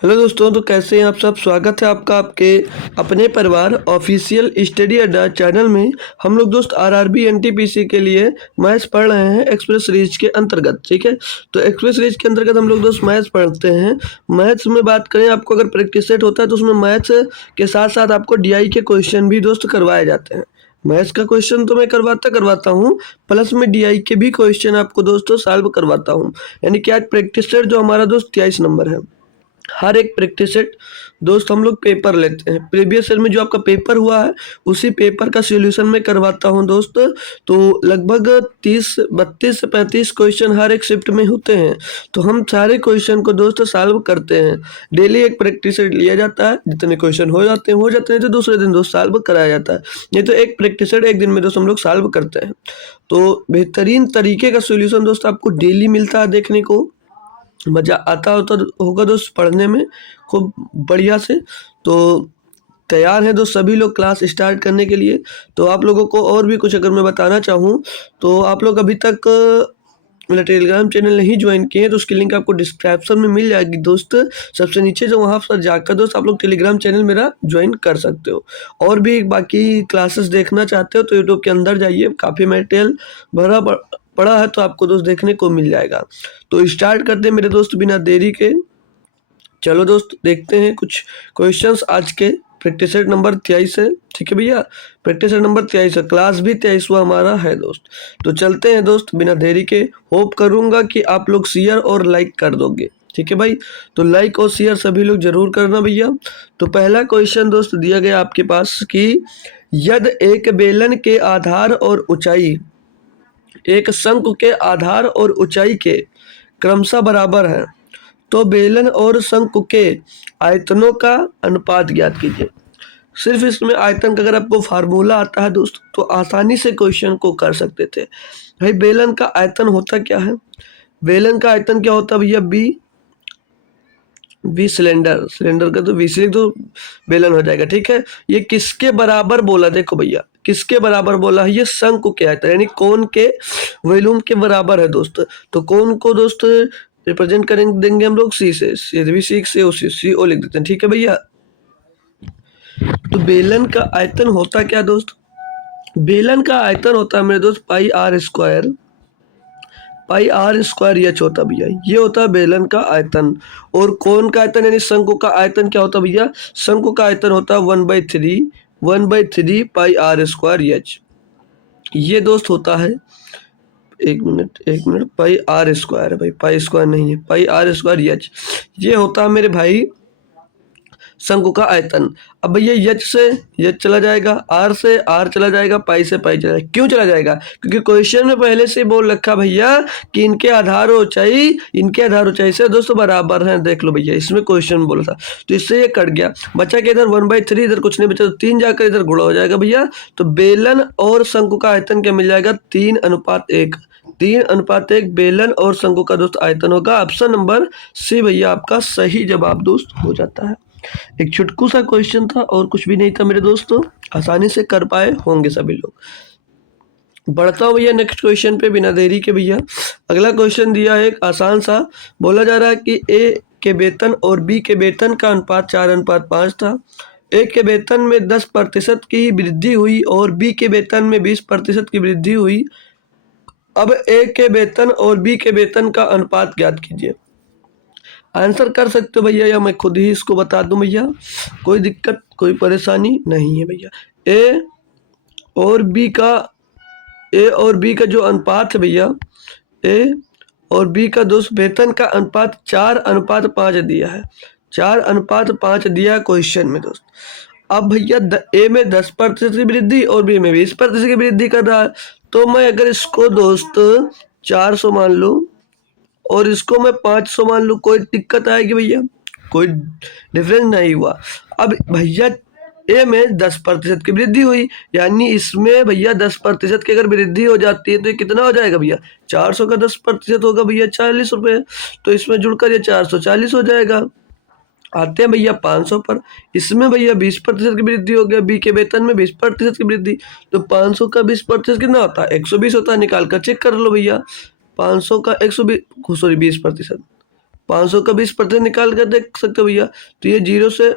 Hello दोस्तों, तो कैसे हैं आप सब। स्वागत है आपका आपके अपने परिवार ऑफिशियल स्टडी अड्डा चैनल में। हम लोग दोस्त आरआरबी एनटीपीसी के लिए मैथ्स पढ़ रहे हैं एक्सप्रेस सीरीज के अंतर्गत। ठीक है, तो एक्सप्रेस सीरीज के अंतर्गत हम लोग दोस्त मैथ्स पढ़ते हैं। मैथ्स में बात करें, आपको अगर प्रैक्टिस सेट होता है तो उसमें मैथ्स के साथ साथ आपको डीआई के क्वेश्चन भी दोस्त करवाए जाते हैं। मैथ्स का क्वेश्चन तो मैं करवाता हूँ, प्लस में डीआई के भी क्वेश्चन आपको दोस्तों सॉल्व करवाता हूँ। यानी कि आज प्रैक्टिस सेट जो हमारा दोस्त 23 नंबर है। हर एक प्रैक्टिस सेट दोस्त हम लोग पेपर लेते हैं। प्रीवियस ईयर में जो आपका पेपर हुआ है उसी पेपर का सॉल्यूशन मैं करवाता हूं दोस्त। तो लगभग 32 से 35 क्वेश्चन हर एक शिफ्ट में होते हैं। तो हम सारे क्वेश्चन को दोस्त सॉल्व करते हैं। डेली एक प्रैक्टिस सेट लिया जाता है, जितने क्वेश्चन हो जाते हैं तो दूसरे दिन दोस्त सॉल्व कराया जाता है। नहीं तो एक प्रैक्टिस सेट एक दिन में दोस्त हम लोग सॉल्व करते हैं। तो बेहतरीन तरीके का सॉल्यूशन दोस्त आपको डेली मिलता है, देखने को मज़ा आता होगा दोस्त पढ़ने में खूब बढ़िया से। तो तैयार हैं दोस्त सभी लोग क्लास स्टार्ट करने के लिए। तो आप लोगों को और भी कुछ अगर मैं बताना चाहूँ तो आप लोग अभी तक मेरा टेलीग्राम चैनल नहीं ज्वाइन किए हैं तो उसकी लिंक आपको डिस्क्रिप्शन में मिल जाएगी दोस्त, सबसे नीचे। जो वहाँ पर जाकर दोस्त आप लोग टेलीग्राम चैनल मेरा ज्वाइन कर सकते हो। और भी बाकी क्लासेस देखना चाहते हो तो यूट्यूब के अंदर जाइए, काफ़ी मटेरियल भरा पड़ा है तो आपको दोस्त देखने को मिल जाएगा। तो स्टार्ट करते हैं मेरे दोस्त बिना देरी के। चलो दोस्त देखते हैं कुछ क्वेश्चंस आज के प्रैक्टिस सेट नंबर 23 है। ठीक है भैया, प्रैक्टिस सेट नंबर 23 है, क्लास भी 23वां हमारा है दोस्त। तो चलते हैं दोस्त बिना देरी के। होप करूंगा कि आप लोग शेयर और लाइक कर दोगे। ठीक है भाई, तो लाइक और शेयर सभी लोग जरूर करना भैया। तो पहला क्वेश्चन दोस्त दिया गया आपके पास कि यदि एक बेलन के आधार और ऊंचाई एक शंकु के आधार और ऊंचाई के क्रमशः बराबर है तो बेलन और शंकु के आयतनों का अनुपात ज्ञात कीजिए। सिर्फ इसमें आयतन का अगर आपको फार्मूला आता है दोस्त तो आसानी से क्वेश्चन को कर सकते थे। भाई बेलन का आयतन होता क्या है, बेलन का आयतन क्या होता है भैया, बी सिलेंडर का तो बी से तो बेलन हो जाएगा। ठीक है, ये किसके बराबर बोला, देखो भैया किसके बराबर बोला है, ये शंकु के आयतन यानी कोण के वॉल्यूम के बराबर है दोस्त। तो कोण को दोस्त रिप्रेजेंट करेंगे देंगे हम लोग सी से, भी सी ओ लिख देते हैं। ठीक है भैया, तो बेलन का आयतन होता क्या दोस्त, बेलन का आयतन होता है मेरे दोस्त पाई आर स्क्वायर एच होता भैया, ये होता है बेलन का आयतन। और कोण का आयतन यानी शंकु का आयतन क्या होता भैया, शंकु का आयतन होता है 1/3 पाई आर स्क्वायर एच। ये दोस्त होता है, एक मिनट पाई आर स्क्वायर है भाई, पाई स्क्वायर नहीं है, पाई आर स्क्वायर एच। ये होता है मेरे भाई शंकु का आयतन। अब भैया एच से एच चला जाएगा, आर से आर चला जाएगा, पाई से पाई चला जाएगा। क्यों चला जाएगा, क्योंकि क्वेश्चन में पहले से बोल रखा भैया कि इनके आधार ऊंचाई से दोस्तों बराबर हैं। देख लो भैया इसमें क्वेश्चन में बोला था तो इससे ये कट गया, बचा के इधर 1/3, इधर कुछ नहीं बचा तो 3 जाकर इधर गुणा हो जाएगा भैया। तो बेलन और शंकु का आयतन क्या मिल जाएगा, 3:1। 3:1 बेलन और शंकु का दोस्त आयतन होगा। ऑप्शन नंबर सी भैया आपका सही जवाब दोस्त हो जाता है। एक छुटकू सा क्वेश्चन था और कुछ भी नहीं था मेरे दोस्तों, आसानी से कर पाए होंगे सभी लोग। बढ़ता हूँ भैया नेक्स्ट क्वेश्चन पे बिना देरी के भैया। अगला क्वेश्चन दिया है एक आसान सा, बोला जा रहा है कि ए के वेतन और बी के वेतन का अनुपात 4:5 था। ए के वेतन में 10% की वृद्धि हुई और बी के वेतन में 20% की वृद्धि हुई। अब ए के वेतन और बी के वेतन का अनुपात ज्ञात कीजिए। आंसर कर सकते हो भैया या मैं खुद ही इसको बता दूं भैया, कोई दिक्कत कोई परेशानी नहीं है भैया। ए और बी का जो अनुपात है भैया, ए और बी का दोस्त वेतन का अनुपात 4:5 दिया है, 4:5 दिया क्वेश्चन में दोस्त। अब भैया ए में 10% की वृद्धि और बी में 20% की वृद्धि कर रहा है। तो मैं अगर इसको दोस्त 400 मान लूँ और इसको मैं 500 मान लूँ, कोई दिक्कत आएगी भैया, कोई डिफरेंस नहीं हुआ। अब भैया ए में 10% की वृद्धि हुई यानी इसमें भैया 10% की अगर वृद्धि हो जाती है तो ये कितना हो जाएगा भैया, 400 का 10% होगा भैया 40 रुपये। तो इसमें जुड़कर ये 440 हो जाएगा। आते हैं भैया 500 पर, इसमें भैया 20% की वृद्धि हो गया, बी के वेतन में 20% की वृद्धि। तो 500 का 20% कितना होता है, 120 होता है। निकाल कर चेक कर लो भैया, 500 का 120 20%, 500 का 20% निकाल कर देख सकते हो भैया। तो ये 0 से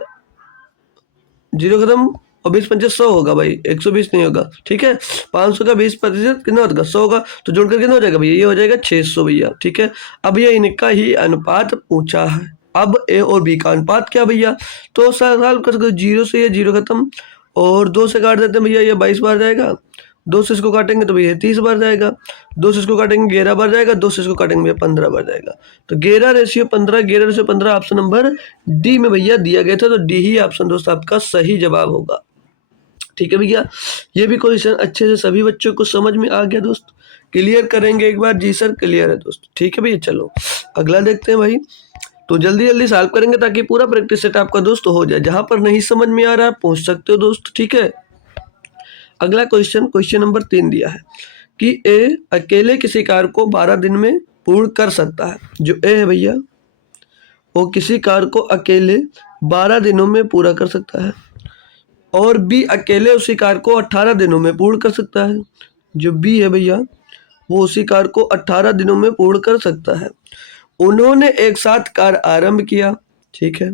0 खत्म और 20 पंचे 100 होगा भाई, 120 नहीं होगा। ठीक है, 500 का 20% कितना होगा, 100 होगा। तो जोड़कर कितना हो जाएगा भैया, ये हो जाएगा 600 भैया। ठीक है, अब ये इनका ही अनुपात पूछा है। अब ए और बी का अनुपात क्या भैया, तो सवाल कर सकते 0 से ये 0 खत्म और 2 से काट देते हैं भैया, ये 22 बार जाएगा। 2 से इसको काटेंगे तो भैया 30 बार जाएगा। 2 से इसको काटेंगे 11 बार जाएगा। 2 से इसको काटेंगे भैया 15 बार जाएगा। तो 11:15, 11:15 ऑप्शन नंबर डी में भैया दिया गया था। तो डी ही ऑप्शन दोस्त आपका सही जवाब होगा। ठीक है भैया, ये भी क्वेश्चन अच्छे से सभी बच्चों को समझ में आ गया दोस्त। क्लियर करेंगे एक बार, जी सर क्लियर है दोस्त। ठीक है भैया, चलो अगला देखते हैं भाई। तो जल्दी जल्दी सॉल्व करेंगे ताकि पूरा प्रैक्टिस सेट आपका दोस्त हो जाए। जहां पर नहीं समझ में आ रहा है पूछ सकते हो दोस्त। ठीक है, अगला क्वेश्चन नंबर 3 दिया है कि ए अकेले किसी कार्य को 12 दिन में पूर्ण कर सकता है। जो ए है भैया वो किसी कार्य को अकेले 12 दिनों में पूरा कर सकता है और बी अकेले उसी कार्य को 18 दिनों में पूर्ण कर सकता है। जो बी है भैया वो उसी कार्य को 18 दिनों में पूर्ण कर सकता है। उन्होंने एक साथ कार्य आरंभ किया, ठीक है,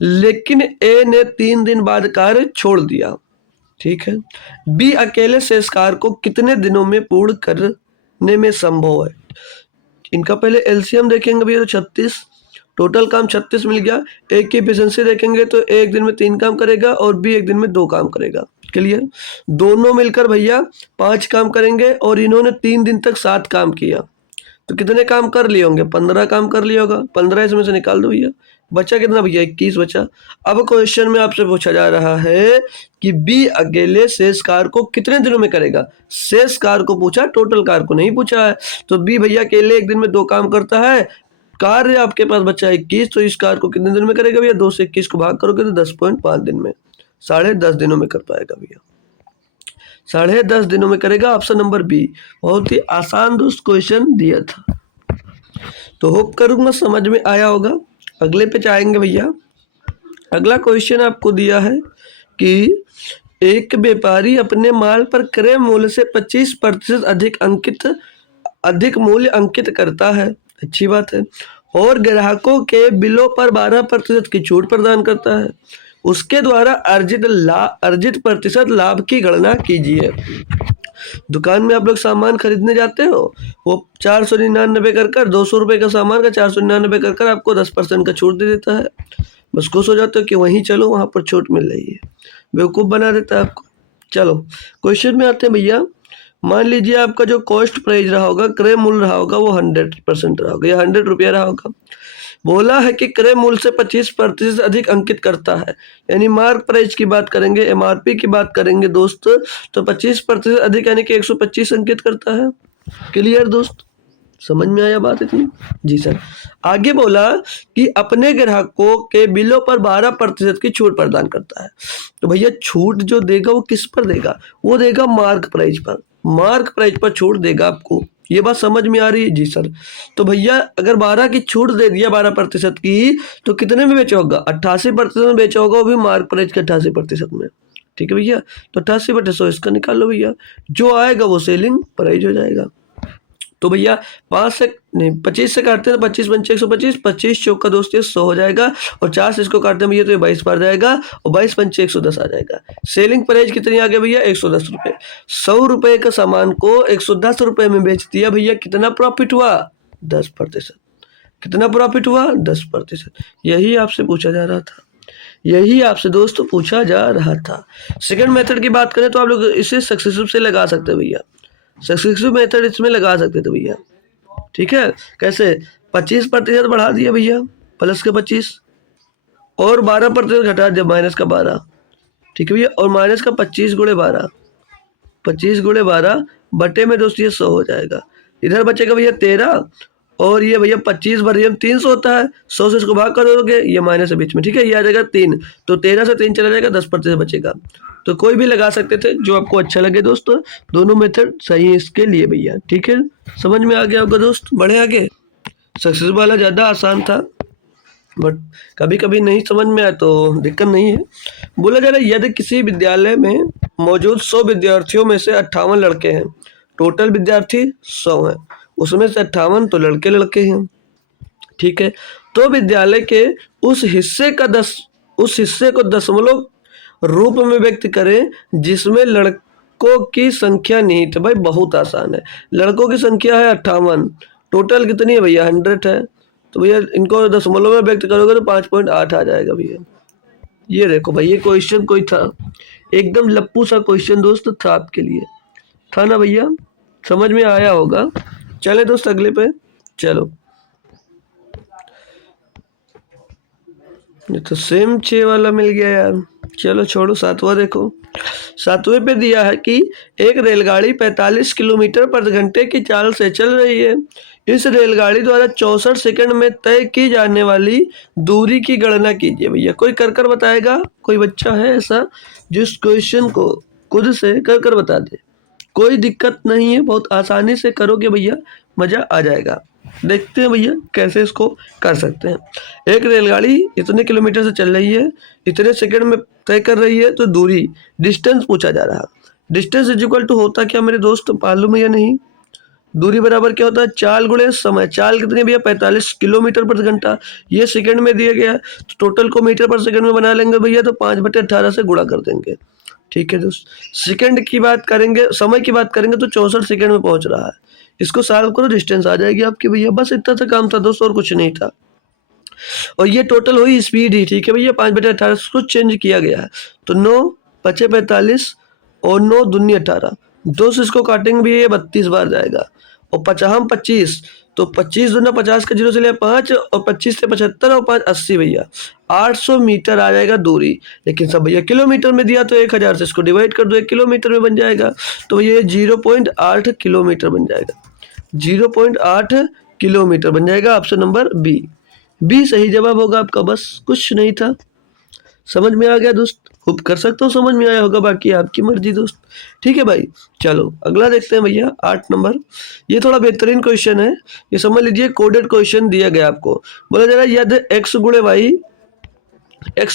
लेकिन ए ने 3 दिन बाद कार्य छोड़ दिया। ठीक है, बी अकेले शेष कार्य को कितने दिनों में पूर्ण करने में संभव है। इनका पहले एलसीएम देखेंगे भैया तो 36, टोटल काम 36 मिल गया। ए की एफिशिएंसी देखेंगे तो ए एक दिन में 3 काम करेगा और बी एक दिन में 2 काम करेगा। क्लियर, दोनों मिलकर भैया 5 काम करेंगे और इन्होंने 3 दिन तक 7 काम किया तो कितने काम कर लिए होंगे, 15 काम कर लिया होगा। 15 इसमें से निकाल दो भैया, बचा कितना भैया, 21 बचा। अब क्वेश्चन में आपसे पूछा जा रहा है कि बी अकेले शेष कार्य को कितने दिनों में करेगा। शेष कार्य को पूछा, टोटल कार्य को नहीं पूछा है। तो बी भैया अकेले एक दिन में 2 काम करता है, कार्य आपके पास बचा 21, तो इस कार्य को कितने दिन में करेगा भैया, 2 से 21 को भाग करोगे तो 10.5 दिन में, 10.5 दिनों में कर पाएगा भैया, 10.5 दिनों में करेगा। ऑप्शन नंबर बी, बहुत ही आसान दोस्त क्वेश्चन दिया था। तो होप करूंगा समझ में आया होगा। अगले पे जाएंगे भैया। अगला क्वेश्चन आपको दिया है कि एक व्यापारी अपने माल पर क्रय मूल्य से 25% अधिक मूल्य अंकित करता है, अच्छी बात है, और ग्राहकों के बिलों पर 12% की छूट प्रदान करता है। उसके द्वारा अर्जित प्रतिशत लाभ की गणना कीजिए। दुकान में आप लोग सामान खरीदने जाते हो, वो 499 कर 200 रुपये का सामान का 499 कर आपको 10% का छूट दे देता है। बस खुश हो जाते हो कि वहीं चलो वहाँ पर छूट मिल रही है, बेवकूफ़ बना देता है आपको। चलो क्वेश्चन में आते हैं भैया। मान लीजिए आपका जो कॉस्ट प्राइस रहा होगा, क्रय मूल्य रहा होगा, वो 100% रहा होगा या 100 रुपया रहा होगा। बोला है कि क्रय मूल्य से 25% अधिक अंकित करता है, यानी मार्क प्राइस की बात करेंगे, एमआरपी की बात करेंगे दोस्त, तो 25% अधिक यानी कि 125 अंकित करता है। क्लियर दोस्त, समझ में आया बात इतनी, जी सर। आगे बोला कि अपने ग्राहकों के बिलों पर 12% की छूट प्रदान करता है। तो भैया छूट जो देगा वो किस पर देगा, वो देगा मार्क प्राइस पर, मार्क प्राइस पर छूट देगा आपको। ये बात समझ में आ रही है, जी सर। तो भैया अगर 12 की छूट दे दिया 12% की, तो कितने में बेचा होगा, 88% में बेचा होगा, वो भी मार्क प्राइस के 88% में। ठीक है भैया, तो 88/100 इसका निकाल लो भैया, जो आएगा वो सेलिंग प्राइस हो जाएगा। तो भैया 25 से काटते हैं तो 25 पंचे 125, 25 चौका दोस्त 100 हो जाएगा, और 4 से इसको काटते हैं भैया तो ये 22 बार जाएगा, और 22 पंचे 110 आ जाएगा। सेलिंग प्राइस कितनी आ गया भैया, 110 रुपये। 100 रुपये का सामान को 110 रुपये में बेच दिया भैया, कितना प्रॉफिट हुआ, 10%। कितना प्रॉफिट हुआ, 10%। यही आपसे पूछा जा रहा था, यही आपसे दोस्तों पूछा जा रहा था। सेकंड मेथड की बात करें तो आप लोग इसे सक्सेसिव से लगा सकते हैं भैया, सक्सेसिव मेथड इसमें लगा सकते थे भैया। ठीक है, कैसे, 25% बढ़ा दिया भैया, प्लस के 25, और 12% घटा दिया, माइनस का 12। ठीक है भैया, और माइनस का 25 गुणे 12, 25 गुणे 12 बटे में दोस्त ये 100 हो जाएगा। इधर बचेगा भैया 13, और ये भैया 25 भर 300 होता है, 100 से इसको भाग कर दोगे, ये माइनस है बीच में। ठीक है, ये आ जाएगा 3, तो 13 से 3 चला जाएगा, 10% बचेगा। तो कोई भी लगा सकते थे जो आपको अच्छा लगे दोस्तों, दोनों मेथड सही है इसके लिए भैया। ठीक है, समझ में आ गया होगा दोस्त, बढ़े आगे। सक्सेस वाला ज़्यादा आसान था, बट कभी कभी नहीं समझ में आया तो दिक्कत नहीं है। बोला जा रहा है यदि किसी विद्यालय में मौजूद 100 विद्यार्थियों में से 58 लड़के हैं, टोटल विद्यार्थी 100 हैं, उसमें से 58 तो लड़के हैं। ठीक है, तो विद्यालय के उस हिस्से को दशमलव रूप में व्यक्त करें जिसमें लड़कों की संख्या निहित है। भाई बहुत आसान है, लड़कों की संख्या है 58, टोटल कितनी है भैया 100 है, तो भैया इनको दशमलव में व्यक्त करोगे तो 5.8 आ जाएगा भैया। ये देखो भाई, ये क्वेश्चन कोई था, एकदम लप्पू सा क्वेश्चन दोस्त था आपके लिए, था ना भैया, समझ में आया होगा। चले दोस्त अगले पे, चलो ये तो सेम 6 वाला मिल गया यार। चलो छोड़ो, 7वां देखो। 7वें पे दिया है कि एक रेलगाड़ी 45 किलोमीटर प्रति घंटे की चाल से चल रही है। इस रेलगाड़ी द्वारा 64 सेकंड में तय की जाने वाली दूरी की गणना कीजिए। भैया कोई कर कर बताएगा? कोई बच्चा है ऐसा जिस क्वेश्चन को खुद से कर कर बता दे? कोई दिक्कत नहीं है, बहुत आसानी से करोगे भैया, मज़ा आ जाएगा। देखते हैं भैया कैसे इसको कर सकते हैं। एक रेलगाड़ी इतने किलोमीटर से चल रही है, इतने सेकंड में तय कर रही है, तो दूरी डिस्टेंस पूछा जा रहा है। डिस्टेंस इज इक्वल टू होता क्या मेरे दोस्त, मालूम है या नहीं? दूरी बराबर क्या होता है, चाल गुणे समय। चाल कितनी है भैया, 45 किलोमीटर प्रति घंटा, ये सेकंड में दिया गया है, तो टोटल को मीटर पर सेकंड में बना लेंगे भैया, तो 5/18 से गुणा कर देंगे। ठीक है दोस्त, सेकंड की बात करेंगे, समय की बात करेंगे तो 64 सेकंड में पहुंच रहा है। इसको सॉल्व करो, डिस्टेंस आ जाएगी आपकी भैया। बस इतना सा काम था दोस्त, और कुछ नहीं था। और ये टोटल हुई स्पीड ही, ठीक है भैया। 5/18 को चेंज किया गया है, तो 9 5 45 और 9 दूनी 18, 2 से इसको काटेंगे भी, ये 32 बार जाएगा। और 50 25, तो 25 दूना 50 का 0 से लिया 5, और 25 से 75 और 5 80 भैया, 800 मीटर आ जाएगा दूरी। लेकिन सब भैया किलोमीटर में दिया, तो 1000 से इसको डिवाइड कर दो, 1 किलोमीटर में बन जाएगा, तो ये 0.8 किलोमीटर बन जाएगा। 0.8 किलोमीटर बन जाएगा। ऑप्शन नंबर बी सही जवाब होगा आपका। बस कुछ नहीं था, समझ में आ गया दोस्त? खूब कर सकते हो, समझ में आया होगा, बाकी आपकी मर्जी दोस्त। ठीक है भाई, चलो अगला देखते हैं भैया, 8 नंबर। ये थोड़ा बेहतरीन क्वेश्चन है, ये समझ लीजिए, कोडेड क्वेश्चन दिया गया आपको। बोला जा रहा है यदि x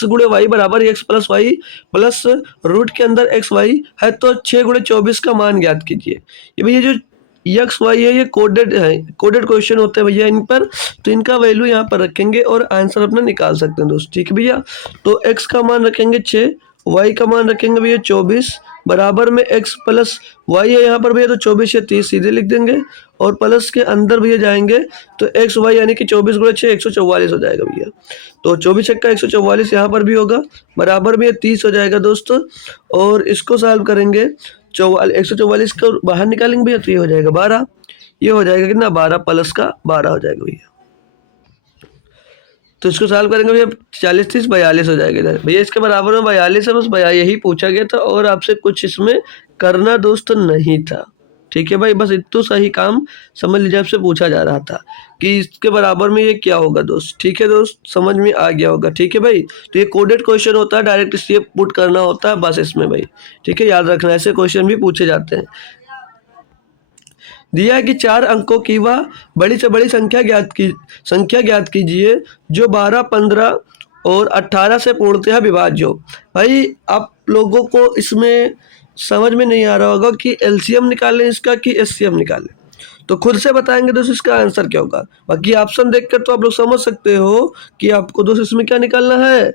गुणे वाई बराबर x plus y plus root के अंदर एक्स वाई है, तो 6 गुणे 24 का मान ज्ञात कीजिए। ये भैया जो एक्स वाई है, ये कोडेड है, कोडेड क्वेश्चन होते हैं भैया इन पर, तो इनका वैल्यू यहाँ पर रखेंगे और आंसर अपना निकाल सकते हैं दोस्त। ठीक है भैया, तो x का मान रखेंगे 6, y का मान रखेंगे भैया 24, बराबर में x प्लस वाई है यहाँ पर भैया, तो 24 या 30 सीधे लिख देंगे, और प्लस के अंदर भैया जाएंगे तो एक्स वाई यानी कि 24 गुणे 6 144 हो जाएगा भैया। तो 24 छक्का 144 यहाँ पर भी होगा, बराबर में 30 हो जाएगा दोस्तों। और इसको सॉल्व करेंगे, 144 को बाहर निकालेंगे भैया, तो ये हो जाएगा 12, ये हो जाएगा कितना 12 प्लस का 12 हो जाएगा भैया। तो इसको सॉल्व करेंगे भैया, 40 30 42 हो जाएगा इधर भैया, इसके बराबर में 42 है, बस भैया यही पूछा गया था, और आपसे कुछ इसमें करना दोस्त नहीं था। ठीक है भाई, बस इतना सही काम समझ लीजिए, आपसे पूछा जा रहा था कि इसके बराबर में ये क्या होगा दोस्त। ठीक है दोस्त, समझ में आ गया होगा। ठीक है भाई, तो ये कोडेड क्वेश्चन होता है, डायरेक्ट इसलिए पुट करना होता है बस इसमें भाई। ठीक है, याद रखना, ऐसे क्वेश्चन भी पूछे जाते हैं। दिया है कि 4 अंकों की वह बड़ी से बड़ी संख्या ज्ञात कीजिए जो 12 15 और 18 से पूर्णतः विभाज्य हो। भाई आप लोगों को इसमें समझ में नहीं आ रहा होगा कि एलसीएम निकालें इसका कि एचसीएम निकालें, तो खुद से बताएंगे दोस्त इसका आंसर क्या होगा। बाकी ऑप्शन देखकर तो आप लोग समझ सकते हो कि आपको दोस्त इसमें क्या निकालना है,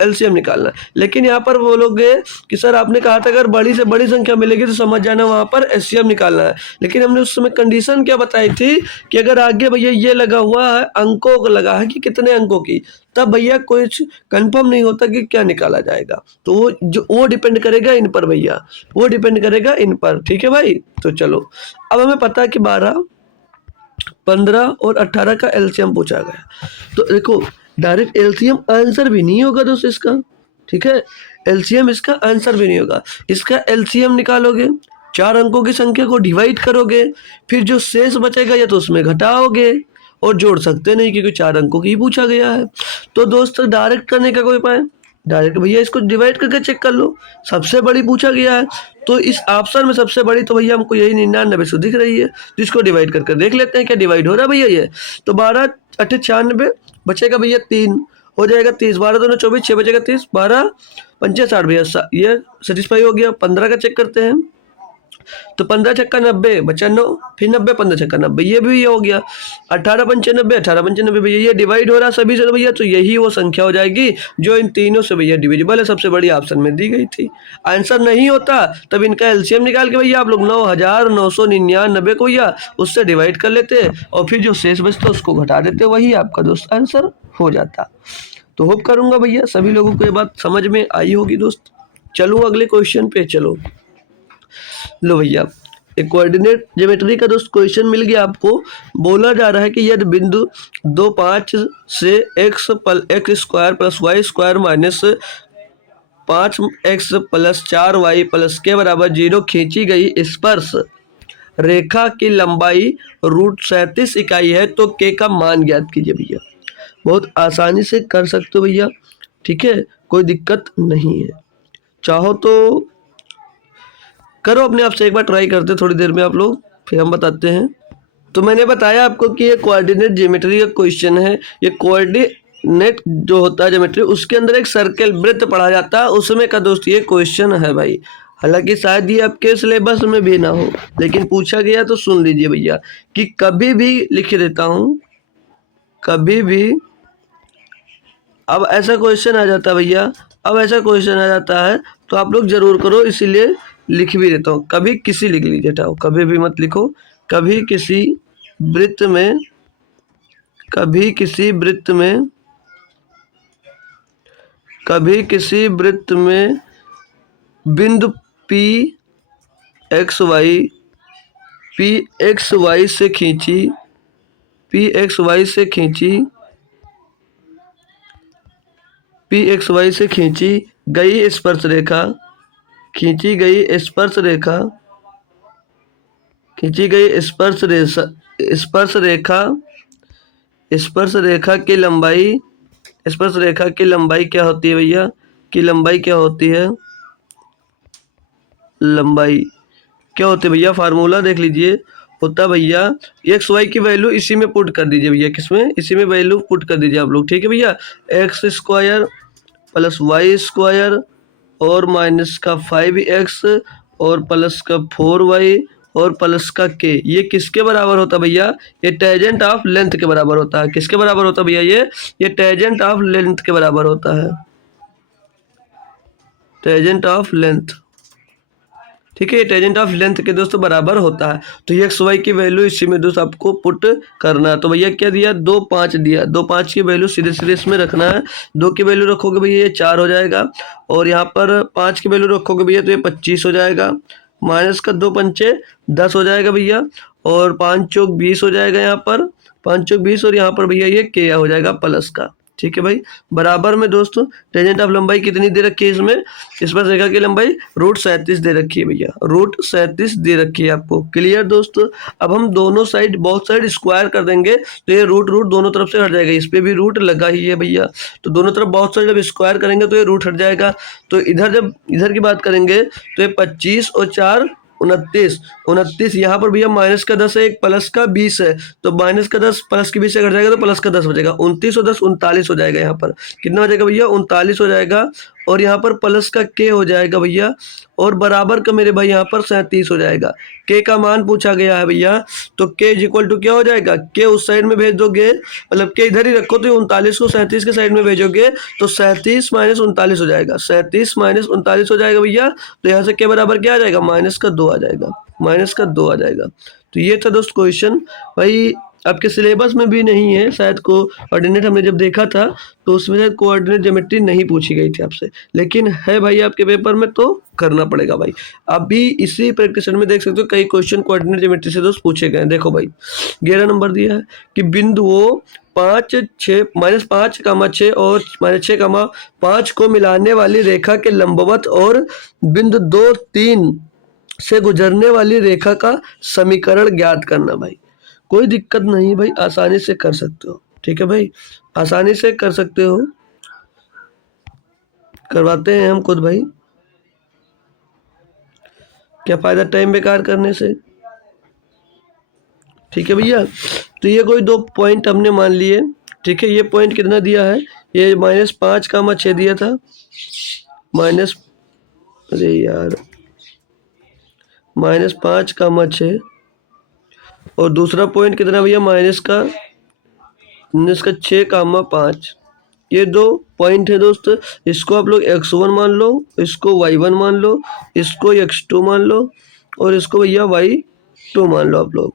एलसीएम निकालना है। लेकिन यहाँ पर बोलोगे कि सर आपने कहा था अगर बड़ी से बड़ी संख्या मिलेगी तो समझ जाना वहाँ पर एचसीएम निकालना है। लेकिन हमने उस समय कंडीशन क्या बताई थी कि अगर आगे भैया ये लगा हुआ है, अंकों को लगा है कि कितने अंकों की, तब भैया कुछ कंफर्म नहीं होता कि क्या निकाला जाएगा। तो वो डिपेंड करेगा इन पर भैया, वो डिपेंड करेगा इन पर। ठीक है भाई, तो चलो अब हमें पता है कि 12 15 और 18 का एलसीएम पूछा गया, तो देखो डायरेक्ट एलसीएम आंसर भी नहीं होगा दोस्त इसका। ठीक है, एलसीएम इसका आंसर भी नहीं होगा। इसका एलसीएम निकालोगे, 4 अंकों की संख्या को डिवाइड करोगे, फिर जो शेष बचेगा या तो उसमें घटाओगे, और जोड़ सकते नहीं क्योंकि 4 अंकों की ही पूछा गया है। तो दोस्त डायरेक्ट करने का कोई उपाय, डायरेक्ट भैया इसको डिवाइड करके चेक कर लो, सबसे बड़ी पूछा गया है, तो इस ऑप्शन में सबसे बड़ी तो भैया हमको यही 99 दिख रही है, तो इसको डिवाइड करके देख लेते हैं क्या डिवाइड हो रहा है भैया ये। तो 12 8 96 बचेगा भैया 3, हो जाएगा 30, 12 2 24 6 बचेगा 30, 12 5 60 भैया, ये सेटिस्फाई हो गया। 15 का चेक करते हैं, तो 15 छक्का 90 बचा 9, फिर 90 15 छक्का 90, ये हो गया। 18 पंचे 90, 18 पंचे 90 भैया, ये डिवाइड हो रहा सभी से भैया, तो यही वो संख्या हो जाएगी जो इन तीनों से भैया डिविजिबल है, सबसे बड़ी ऑप्शन में दी गई थी। आंसर नहीं होता तब इनका एलसीएम निकाल के भैया आप लोग 9999 को भैया उससे डिवाइड कर लेते और फिर जो शेष बचता उसको घटा देते, वही आपका दोस्त आंसर हो जाता। तो होप करूंगा भैया सभी लोगों को ये बात समझ में आई होगी दोस्त। चलो अगले क्वेश्चन पे चलो। लो भैया, एक कोऑर्डिनेट ज्योमेट्री का दोस्त क्वेश्चन मिल गया आपको। बोला जा रहा है कि यदि बिंदु 2 5 से x square plus y square minus 5x plus 4y plus के बराबर 0 खींची गई स्पर्श रेखा की लंबाई √37 इकाई है तो के का मान ज्ञात कीजिए भैया। बहुत आसानी से कर सकते हो भैया, ठीक है, कोई दिक्कत नहीं है। चाहो तो करो अपने आप से, एक बार ट्राई करते थोड़ी देर में आप लोग, फिर हम बताते हैं। तो मैंने बताया आपको कि ये कोऑर्डिनेट ज्योमेट्री का क्वेश्चन है। ये कोऑर्डिनेट जो होता है ज्योमेट्री, उसके अंदर एक सर्कल वृत्त पढ़ा जाता है, उसमें का दोस्त ये क्वेश्चन है भाई। हालांकि शायद ये आपके सिलेबस में भी ना हो, लेकिन पूछा गया तो सुन लीजिए भैया कि कभी भी लिख देता हूँ, कभी भी अब ऐसा क्वेश्चन आ जाता है भैया, अब ऐसा क्वेश्चन आ जाता है तो आप लोग जरूर करो, इसीलिए लिख भी देता हूँ। कभी किसी लिख लीजिए, टाओ कभी भी मत लिखो। कभी किसी वृत्त में, कभी किसी वृत्त में, कभी किसी वृत्त में बिंदु P x y से खींची, P x y से खींची, P x y से खींची गई स्पर्श रेखा, खींची गई स्पर्श रेखा, खींची गई स्पर्श रेखा की लंबाई, स्पर्श रेखा की लंबाई क्या होती है भैया, की लंबाई क्या होती है, लंबाई क्या होती है भैया, फार्मूला देख लीजिए, होता भैया एक्स वाई की वैल्यू इसी में पुट कर दीजिए भैया, किसमें, इसी में वैल्यू पुट कर दीजिए आप लोग, ठीक है भैया। X square plus y square और माइनस का 5x और प्लस का 4y और प्लस का k, ये किसके बराबर होता भैया, ये टेंजेंट ऑफ लेंथ के बराबर होता है। किसके बराबर होता भैया, ये टेंजेंट ऑफ लेंथ के बराबर होता है, टेंजेंट ऑफ लेंथ, ठीक है, ये टेंजेंट ऑफ लेंथ के दोस्तों बराबर होता है। तो ये एक्स वाई की वैल्यू इसी में दोस्त आपको पुट करना है। तो भैया क्या दिया, 2 5 दिया, 2 5 की वैल्यू सीधे सीधे इसमें रखना है। 2 की वैल्यू रखोगे भैया ये 4 हो जाएगा, और यहाँ पर 5 की वैल्यू रखोगे भैया तो ये 25 हो जाएगा, माइनस का 2 पंचे 10 हो जाएगा भैया, और 5 चौक 20 हो जाएगा, यहाँ पर 5 चौक 20, और यहाँ पर भैया ये के हो जाएगा प्लस का, ठीक है भाई। बराबर में दोस्तों टेंजेंट ऑफ लंबाई कितनी दे रखी है इसमें, इस पर रेखा की लंबाई √37 दे रखी है भैया, √37 दे रखी है आपको। क्लियर दोस्तों। अब हम दोनों साइड, बहुत साइड स्क्वायर कर देंगे तो ये रूट दोनों तरफ से हट जाएगा, इस पे भी रूट लगा ही है भैया, तो दोनों तरफ बहुत साइड जब स्क्वायर करेंगे तो ये रूट हट जाएगा। तो इधर जब इधर की बात करेंगे तो ये 25 और 4 29, यहाँ पर भैया माइनस का 10 है, एक प्लस का 20 है, तो माइनस का 10 प्लस की 20 से घट जाएगा तो प्लस का 10 बचेगा, 29 और 10 39 हो जाएगा। यहाँ पर कितना हो जाएगा भैया, 39 हो जाएगा, और यहाँ पर प्लस का के हो जाएगा भैया, और बराबर का मेरे भाई यहाँ पर 37 हो जाएगा। के का मान पूछा गया है भैया, तो के इज इक्वल टू क्या हो जाएगा, के उस साइड में भेज दोगे, मतलब के इधर ही रखो तो 39 को 37 के साइड में भेजोगे तो 37 माइनस 39 हो जाएगा, 37 माइनस 39 हो जाएगा भैया। तो यहाँ से के बराबर क्या आ जाएगा, माइनस का 2 आ जाएगा, माइनस का 2 आ जाएगा। तो ये था दोस्त क्वेश्चन भाई, आपके सिलेबस में भी नहीं है शायद, कोऑर्डिनेट हमने जब देखा था तो उसमें शायद कोऑर्डिनेट ज्योमेट्री नहीं पूछी गई थी आपसे, लेकिन है भाई आपके पेपर में तो करना पड़ेगा भाई। आप भी इसी प्रैक्टिस में देख सकते हो कई क्वेश्चन कोऑर्डिनेट ज्योमेट्री से दोस्त पूछे गए। देखो भाई 11 नंबर दिया है कि बिंदुओं 5 6 -5, 6 और -6, 5 को मिलाने वाली रेखा के लंबवत और बिंदु 2 3 से गुजरने वाली रेखा का समीकरण ज्ञात करना। भाई कोई दिक्कत नहीं भाई, आसानी से कर सकते हो, ठीक है भाई, आसानी से कर सकते हो, करवाते हैं हम खुद भाई, क्या फायदा टाइम बेकार करने से, ठीक है भैया। तो ये कोई 2 पॉइंट हमने मान लिए, ठीक है। ये पॉइंट कितना दिया है, ये -5, 6 दिया था, माइनस, अरे यार -5, और दूसरा पॉइंट कितना भैया -6, 5। ये दो पॉइंट है दोस्त। इसको आप लोग x1 मान लो, इसको y1 मान लो, इसको x2 मान लो, और इसको भैया y2 मान लो आप लोग।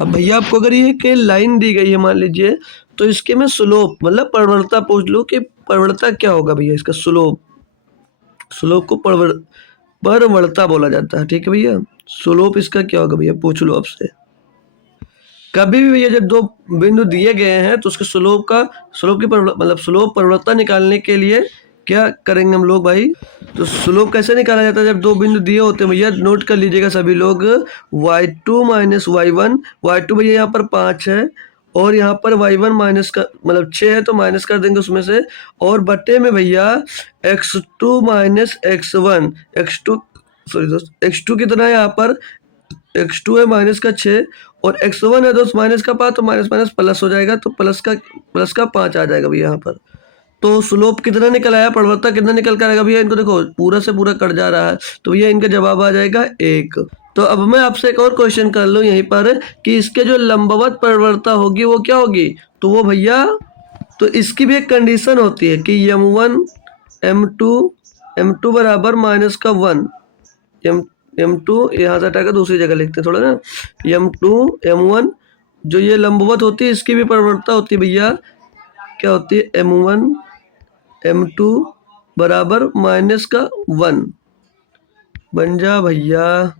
अब भैया आपको अगर ये कि लाइन दी गई है मान लीजिए, तो इसके मैं स्लोप मतलब प्रवणता पूछ लूँ कि प्रवणता क्या होगा भैया इसका। स्लोप को प्रवणता बोला जाता है, ठीक है भैया। स्लोप इसका क्या होगा भैया, पूछ लो आपसे। कभी भी भैया जब दो बिंदु दिए गए हैं तो उसके स्लोप की मतलब स्लोप प्रवणता निकालने के लिए क्या करेंगे हम लोग भाई। तो स्लोप कैसे निकाला जाता है, जब दो बिंदु दिए होते हैं भैया, नोट कर लीजिएगा सभी लोग। y2 माइनस y1, y2 भैया यहाँ पर 5 है, और यहाँ पर y1 माइनस का मतलब 6 है, तो माइनस कर देंगे उसमें से, और बट्टे में भैया x2 माइनस x1, x2 कितना है यहाँ पर, x2 है -6, और x1 है दोस्त -5, तो माइनस माइनस प्लस हो जाएगा, तो प्लस का 5 आ जाएगा भैया यहाँ पर। तो स्लोप कितना निकल आया, प्रवणता कितना निकल कर आएगा भैया, इनको देखो पूरा से पूरा कट जा रहा है, तो भैया इनका जवाब आ जाएगा 1। तो अब मैं आपसे एक और क्वेश्चन कर लूँ यहीं पर कि इसके जो लंबवत प्रवणता होगी वो क्या होगी, तो वो भैया, तो इसकी भी एक कंडीशन होती है कि m1 m2 बराबर -1, m2 यहाँ से हटाकर दूसरी जगह लिखते हैं थोड़ा ना, m2 m1 जो ये लंबवत होती है इसकी भी प्रवणता होती है भैया, क्या होती है, m1 m2 बराबर -1 बन जा भैया,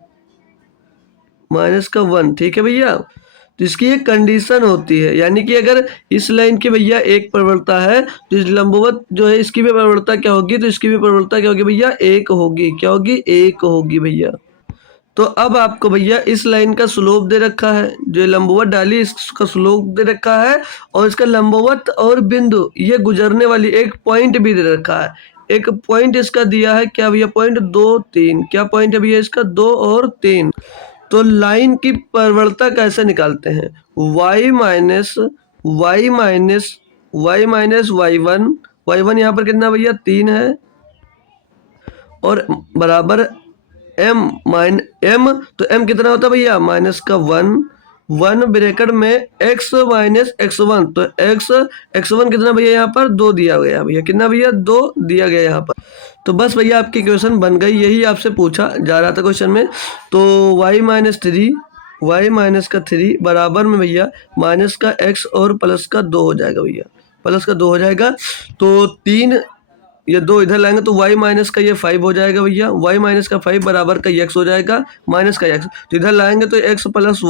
-1, ठीक है भैया। तो इसकी एक कंडीशन होती है, यानी कि अगर इस लाइन की भैया एक प्रवणता है तो इस लंबवत जो है इसकी भी प्रवणता क्या होगी, तो इसकी भी प्रवणता क्या होगी भैया, 1 होगी। क्या होगी, 1 होगी भैया। तो अब आपको भैया इस लाइन का स्लोप दे रखा है, जो लंबवत डाली इसका स्लोप दे रखा है, और इसका लंबवत और बिंदु ये गुजरने वाली एक पॉइंट भी दे रखा है। एक पॉइंट इसका दिया है, क्या भैया, पॉइंट 2, 3। क्या पॉइंट है भैया इसका, 2 और 3। तो लाइन की प्रवणता कैसे निकालते हैं, y यहाँ पर कितना भैया, 3 है, और बराबर m, तो m कितना होता है भैया, -1 ब्रैकेट में x माइनस x1, तो x1 कितना भैया यहाँ पर 2 दिया गया भैया, कितना भैया 2 दिया गया यहाँ पर। तो बस भैया आपकी क्वेश्चन बन गई, यही आपसे पूछा जा रहा था क्वेश्चन में। तो y माइनस का 3 बराबर में भैया माइनस का x और प्लस का 2 हो जाएगा भैया, प्लस का 2 हो जाएगा। तो 3 ये 2 इधर लाएंगे तो y माइनस का ये 5 हो जाएगा भैया, y माइनस का 5 बराबर का x हो जाएगा, माइनस का x, तो इधर लाएंगे तो x प्लस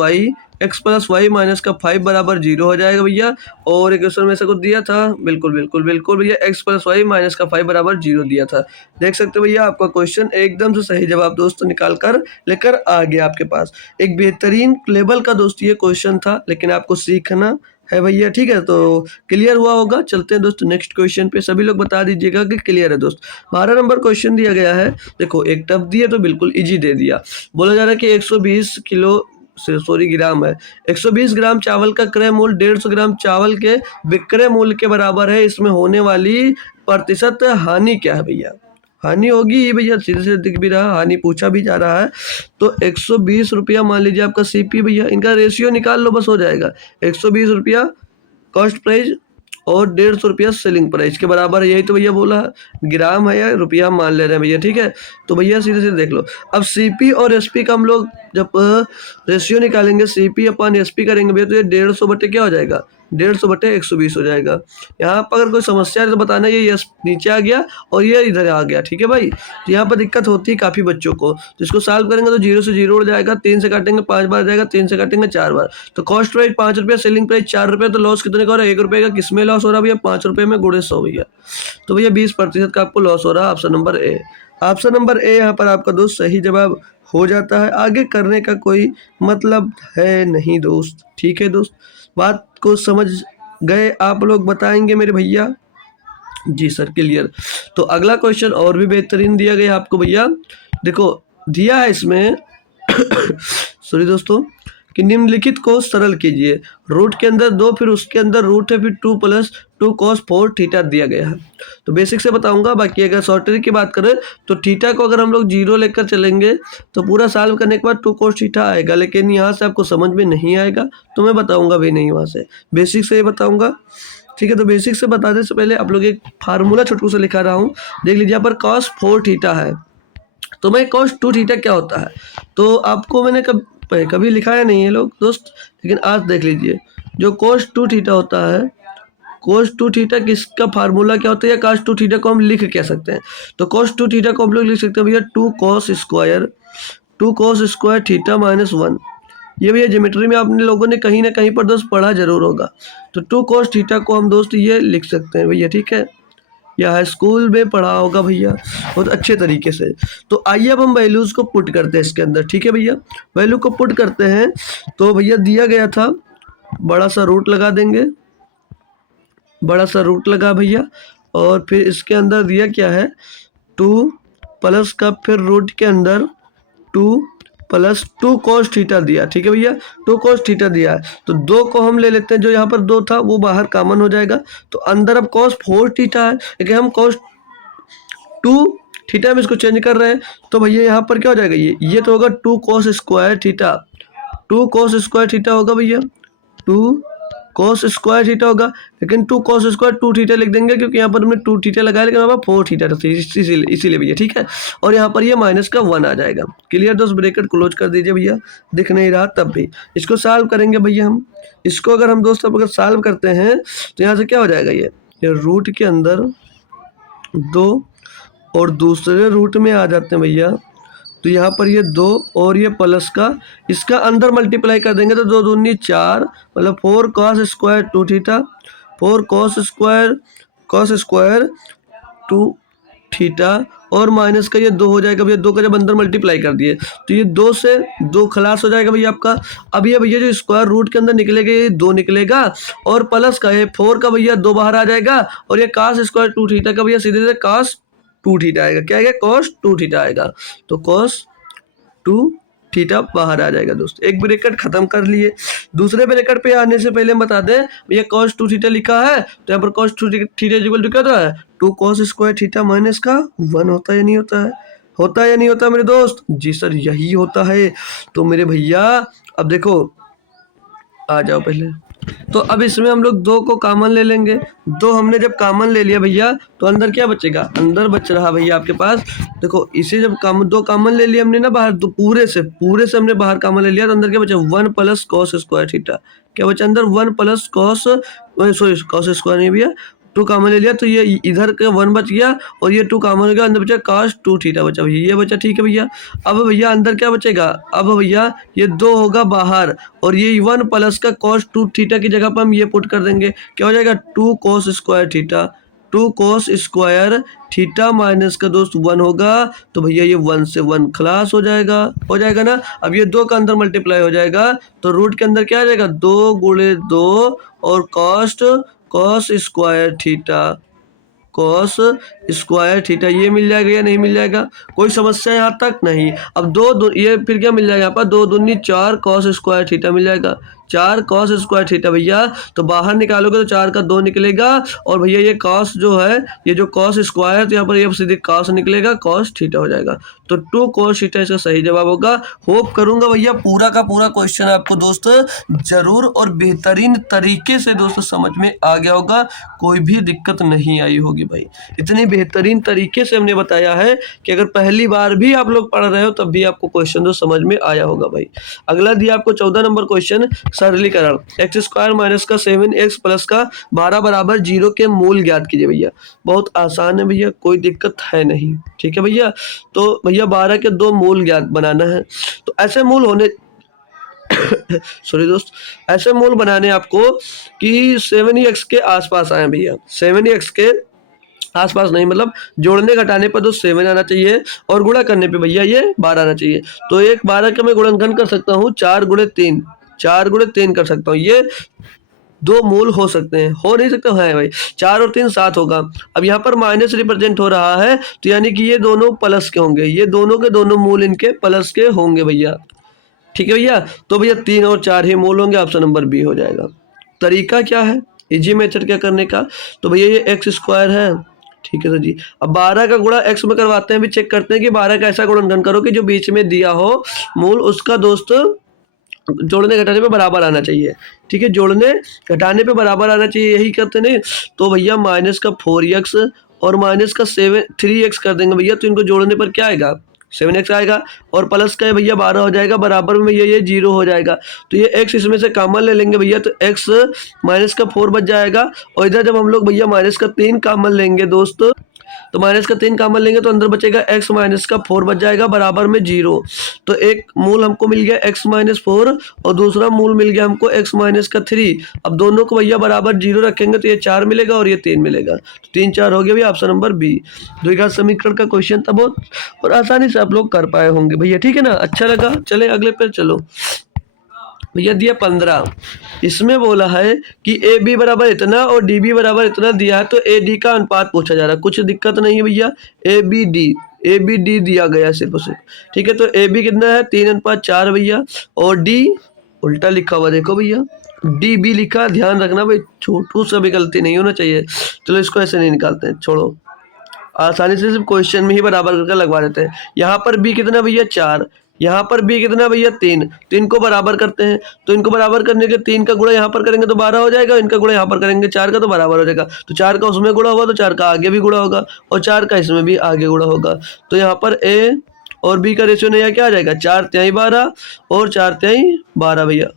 y माइनस का 5 बराबर 0 हो जाएगा भैया। और एक क्वेश्चन में से कुछ दिया था, बिल्कुल भैया, x प्लस y माइनस का 5 बराबर 0 दिया था। देख सकते हो भैया आपका क्वेश्चन एकदम से सही जवाब दोस्त निकाल कर लेकर आ गया आपके पास। एक बेहतरीन लेवल का दोस्त ये क्वेश्चन था, लेकिन आपको सीखना है भैया, ठीक है। तो क्लियर हुआ होगा। चलते हैं दोस्त नेक्स्ट क्वेश्चन पे, सभी लोग बता दीजिएगा कि क्लियर है दोस्त। 12 नंबर क्वेश्चन दिया गया है, देखो एक टफ दिया तो बिल्कुल इजी दे दिया। बोला जा रहा है कि 120 ग्राम है, 120 ग्राम चावल का क्रय मूल्य 150 ग्राम चावल के विक्रय मूल्य के बराबर है, इसमें होने वाली प्रतिशत हानि क्या है भैया। हानि होगी ये भैया, सीधे से दिख भी रहा, हानि पूछा भी जा रहा है। तो 120 रुपया मान लीजिए आपका सीपी भैया, इनका रेशियो निकाल लो बस हो जाएगा। 120 रुपया कॉस्ट प्राइस और 150 रुपया सेलिंग प्राइस के बराबर है, यही तो भैया बोला है। ग्राम है या रुपया मान ले रहे हैं भैया, ठीक है। तो भैया सीधे सीधे देख लो, अब सीपी और एसपी का हम लोग जब रेशियो निकालेंगे, सीपी अपन एसपी करेंगे भैया, तो ये 150 बटे क्या हो जाएगा, 150 बटे 120 हो जाएगा। यहाँ पर अगर कोई समस्या है तो बताना, ये यस नीचे आ गया और ये इधर आ गया, ठीक है भाई। तो यहाँ पर दिक्कत होती है काफ़ी बच्चों को, तो इसको सॉल्व करेंगे तो 0 से 0 उड़ जाएगा, 3 से काटेंगे 5 बार जाएगा, 3 से काटेंगे 4 बार। तो कॉस्ट प्राइस 5 रुपया, सेलिंग प्राइस 4 रुपये, तो लॉस कितने का हो रहा है, 1 रुपये का। किसमें लॉस हो रहा है भैया, 5 रुपये में गुणे 100 भैया। तो भैया 20% का आपको लॉस हो रहा है। Option number A, option number A यहाँ पर आपका दोस्त सही जवाब हो जाता है। आगे करने का कोई मतलब है नहीं दोस्त, ठीक है दोस्त। बात को समझ गए आप लोग, बताएंगे मेरे भैया। जी सर क्लियर। तो अगला क्वेश्चन और भी बेहतरीन दिया गया आपको भैया, देखो दिया है इसमें सॉरी दोस्तों, कि निम्नलिखित को सरल कीजिए। रूट के अंदर 2, फिर उसके अंदर रूट है, फिर 2 + 2 cos 4 थीटा दिया गया है। तो बेसिक से बताऊंगा। बाकी अगर शॉर्ट ट्रिक की बात करें तो थीटा को अगर हम लोग 0 लेकर चलेंगे तो पूरा सॉल्व करने के बाद 2 cos थीटा आएगा, लेकिन यहाँ से आपको समझ में नहीं आएगा तो मैं बताऊंगा भी नहीं वहाँ से, बेसिक से ही बताऊंगा। ठीक है, तो बेसिक से बताने से पहले आप लोग एक फार्मूला छोटू से लिखा रहा हूँ। देख लीजिए, यहाँ पर cos 4 थीटा है, तो मैं cos 2 थीटा क्या होता है, तो आपको मैंने कभी लिखाया नहीं है लोग दोस्त, लेकिन आज देख लीजिए। जो cos 2 थीटा होता है, cos 2 थीटा किसका फार्मूला क्या होता है, या cos 2 थीटा को हम लिख क्या सकते हैं, तो cos 2 थीटा को हम लोग लिख सकते हैं भैया 2 cos स्क्वायर थीटा -1। ये भैया ज्योमेट्री में आपने लोगों ने कहीं ना कहीं पर दोस्त पढ़ा जरूर होगा। तो 2 cos थीटा को हम दोस्त ये लिख सकते हैं भैया, ठीक है, या हाई स्कूल में पढ़ा होगा भैया बहुत अच्छे तरीके से। तो आइए अब हम वैल्यूज़ को पुट करते हैं इसके अंदर। ठीक है भैया, वैल्यू को पुट करते हैं। तो भैया दिया गया था, बड़ा सा रूट लगा देंगे, बड़ा सा रूट लगा भैया, और फिर इसके अंदर दिया क्या है 2 प्लस का फिर रूट के अंदर 2 + 2 cos थीटा दिया। ठीक है भैया, 2 cos थीटा दिया है, तो 2 को हम ले लेते हैं, जो यहाँ पर 2 था वो बाहर कॉमन हो जाएगा, तो अंदर अब cos 4 थीटा है, लेकिन हम cos 2 थीटा में इसको चेंज कर रहे हैं, तो भैया यहाँ पर क्या हो जाएगा, ये तो होगा 2 cos square theta, 2 cos square theta होगा भैया, 2 cos स्क्वायर थीटा होगा, लेकिन 2 cos स्क्वायर 2 थीटा लिख देंगे क्योंकि यहाँ पर हमने 2 थीटा लगाया, लेकिन यहाँ पर 4 थीटा था, इसीलिए भैया, ठीक है। और यहाँ पर ये माइनस का 1 आ जाएगा। क्लियर दोस्त, ब्रैकेट क्लोज कर दीजिए भैया, दिख नहीं रहा तब भी। इसको सॉल्व करेंगे भैया हम, इसको अगर हम दोस्त अगर सॉल्व करते हैं तो यहाँ से क्या हो जाएगा, ये रूट के अंदर 2 और दूसरे रूट में आ जाते हैं भैया, तो यहाँ पर ये 2 और ये प्लस का इसका अंदर मल्टीप्लाई कर देंगे तो 2 दूनी 4, मतलब 4 cos square 2 theta, 4 cos square 2 theta, और माइनस का ये 2 हो जाएगा भैया, 2 का जब अंदर मल्टीप्लाई कर दिए तो ये 2 से 2 खलास हो जाएगा भैया आपका। अब ये भैया जो स्क्वायर रूट के अंदर निकलेगा ये 2 निकलेगा, और प्लस का ये 4 का भैया 2 बाहर आ जाएगा, और ये cos स्क्वायर 2 थीटा का भैया सीधे से cos 2 थीटा आएगा। क्या आएगा, cos 2 थीटा आएगा, तो cos 2 थीटा बाहर आ जाएगा दोस्त। एक ब्रैकेट खत्म कर लिए। दूसरे ब्रैकेट पे आने से पहले हम बता दें, भैया cos 2 थीटा लिखा है, तो यहाँ पर cos 2 थीटा इक्वल टू क्या होता है, 2 cos स्क्वायर थीटा माइनस का 1 होता है या नहीं होता है, होता है या नहीं होता मेरे दोस्त, जी सर यही होता है। तो मेरे भैया अब देखो, आ जाओ पहले, तो अब इसमें हम लोग 2 को कॉमन ले लेंगे। 2 हमने जब कॉमन ले लिया भैया तो अंदर क्या बचेगा, अंदर बच रहा भैया आपके पास, देखो इसे जब 2 कॉमन ले लिया हमने ना बाहर, तो पूरे से हमने बाहर कॉमन ले लिया, तो अंदर क्या बचा 1 + cos स्क्वायर थीटा, क्या बचा अंदर 1 + cos, सॉरी cos स्क्वायर नहीं भैया, 2 कॉमन ले लिया तो ये इधर का 1 बच गया, और ये 2 कॉमन हो गया, अंदर बचा cos 2 थीटा बचा भैया, ये बचा। ठीक है भैया, अब भैया अंदर क्या बचेगा, अब भैया ये 2 होगा बाहर, और ये 1 प्लस का cos 2 थीटा की जगह पर हम ये पुट कर देंगे, क्या हो जाएगा 2 cos square theta, 2 cos square theta minus का दोस्त 1 होगा, तो भैया ये 1 से 1 खलास हो जाएगा ना। अब ये 2 का अंदर मल्टीप्लाई हो जाएगा, तो रूट के अंदर क्या आ जाएगा 2 × 2 और cos square theta, cos square theta ये मिल जाएगा या नहीं मिल जाएगा, कोई समस्या यहाँ तक नहीं। अब 2 ये फिर क्या मिल जाएगा यहाँ पर 2 दूनी 4 cos स्क्वायर थीटा मिल जाएगा, 4 cos स्क्वायर थीटा भैया, तो बाहर निकालोगे तो 4 का 2 निकलेगा, और भैया ये cos जो है, ये जो cos स्क्वायर, तो यहाँ पर ये सीधे cos निकलेगा, cos थीटा हो जाएगा, तो 2 cos थीटा इसका सही जवाब होगा। होप करूंगा भैया पूरा का पूरा क्वेश्चन आपको दोस्त जरूर और बेहतरीन तरीके से दोस्तों समझ में आ गया होगा, कोई भी दिक्कत नहीं आई होगी भाई। इतनी बेहतरीन तरीके से हमने बताया है कि अगर पहली बार भी आप लोग पढ़ रहे हो तब भी आपको क्वेश्चन तो समझ में आया होगा भाई। अगला दिया आपको 14 नंबर क्वेश्चन, सरलीकरण, x² - का 7x + का 12 = 0 के मूल ज्ञात कीजिए भैया। बहुत आसान है भैया, कोई दिक्कत है नहीं, ठीक है भैया। तो भैया 12 के 2 मूल ज्ञात बनाना है, तो ऐसे मूल होने सॉरी दोस्त, ऐसे मूल बनाने आपको कि 7x के आसपास आए भैया, 7x के आसपास नहीं, मतलब जोड़ने घटाने पर तो 7 आना चाहिए, और गुणा करने पे भैया ये 12 आना चाहिए। तो एक 12 का मैं गुणनखंड कर सकता हूँ 4 × 3, 4 × 3 कर सकता हूँ, ये 2 मूल हो सकते हैं, हो नहीं सकते हैं भाई, 4 और 3 7 होगा। अब यहाँ पर माइनस रिप्रेजेंट हो रहा है, तो यानी कि ये दोनों प्लस के होंगे, ये दोनों के दोनों मूल इनके प्लस के होंगे भैया, ठीक है भैया। तो भैया 3 और 4 ही मोल होंगे, ऑप्शन नंबर बी हो जाएगा। तरीका क्या है इजी मेथड क्या करने का, तो भैया ये एक्स स्क्वायर है, ठीक है सर जी। अब 12 का गुणा एक्स में करवाते हैं, भी चेक करते हैं कि 12 का ऐसा गुणनखंड करो कि जो बीच में दिया हो मूल उसका दोस्त जोड़ने घटाने पे बराबर आना चाहिए, ठीक है, जोड़ने घटाने पे बराबर आना चाहिए, यही करते नहीं। तो भैया माइनस का 4x और माइनस का 3x कर देंगे भैया, तो इनको जोड़ने पर क्या आएगा 7x आएगा, और प्लस का है भैया 12 हो जाएगा, बराबर में ये 0 हो जाएगा। तो ये x इसमें से कॉमन ले लेंगे भैया, तो x माइनस का 4 बच जाएगा, और इधर जब हम लोग भैया माइनस का 3 कॉमन लेंगे दोस्तों, तो माइनस का 3 कॉमन लेंगे तो अंदर बचेगा x माइनस का 4 बच जाएगा, बराबर में 0। तो एक मूल हमको मिल गया x माइनस 4 और दूसरा मूल मिल गया हमको x माइनस का 3। अब दोनों को भैया बराबर 0 रखेंगे तो ये 4 मिलेगा और ये 3 मिलेगा, तो 3 4 हो गया भैया, ऑप्शन नंबर बी। द्विघात समीकरण का क्वेश्चन था बहुत, और आसानी से आप लोग कर पाए होंगे भैया, ठीक है ना। अच्छा लगा, चले अगले पे चलो भैया। दिया 15, इसमें बोला है कि ए बी बराबर इतना और डी बी बराबर इतना दिया है, तो ए डी का अनुपात पूछा जा रहा है। कुछ दिक्कत नहीं है भैया, ए बी डी दिया गया है सिर्फ सिर्फ, ठीक है। तो ए बी कितना है 3:4 भैया, और डी उल्टा लिखा हुआ देखो भैया, डी बी लिखा, ध्यान रखना भाई, छोटू सा भी गलती नहीं होना चाहिए। चलो इसको ऐसे नहीं निकालते हैं, छोड़ो, आसानी से सिर्फ क्वेश्चन में ही बराबर करके लगवा देते हैं। यहाँ पर बी कितना भैया 4, यहाँ पर बी कितना भैया 3, तो इनको बराबर करते हैं। तो इनको बराबर करने के 3 का गुणा यहाँ पर करेंगे तो 12 हो जाएगा, इनका गुणा यहाँ पर करेंगे 4 का तो बराबर हो जाएगा। तो 4 का उसमें गुणा होगा तो 4 का आगे भी गुणा होगा, और 4 का इसमें भी आगे गुणा होगा। तो यहाँ पर ए और बी का रेशियो नया क्या आ जाएगा 4×3 12 और 4×3 12 भैया।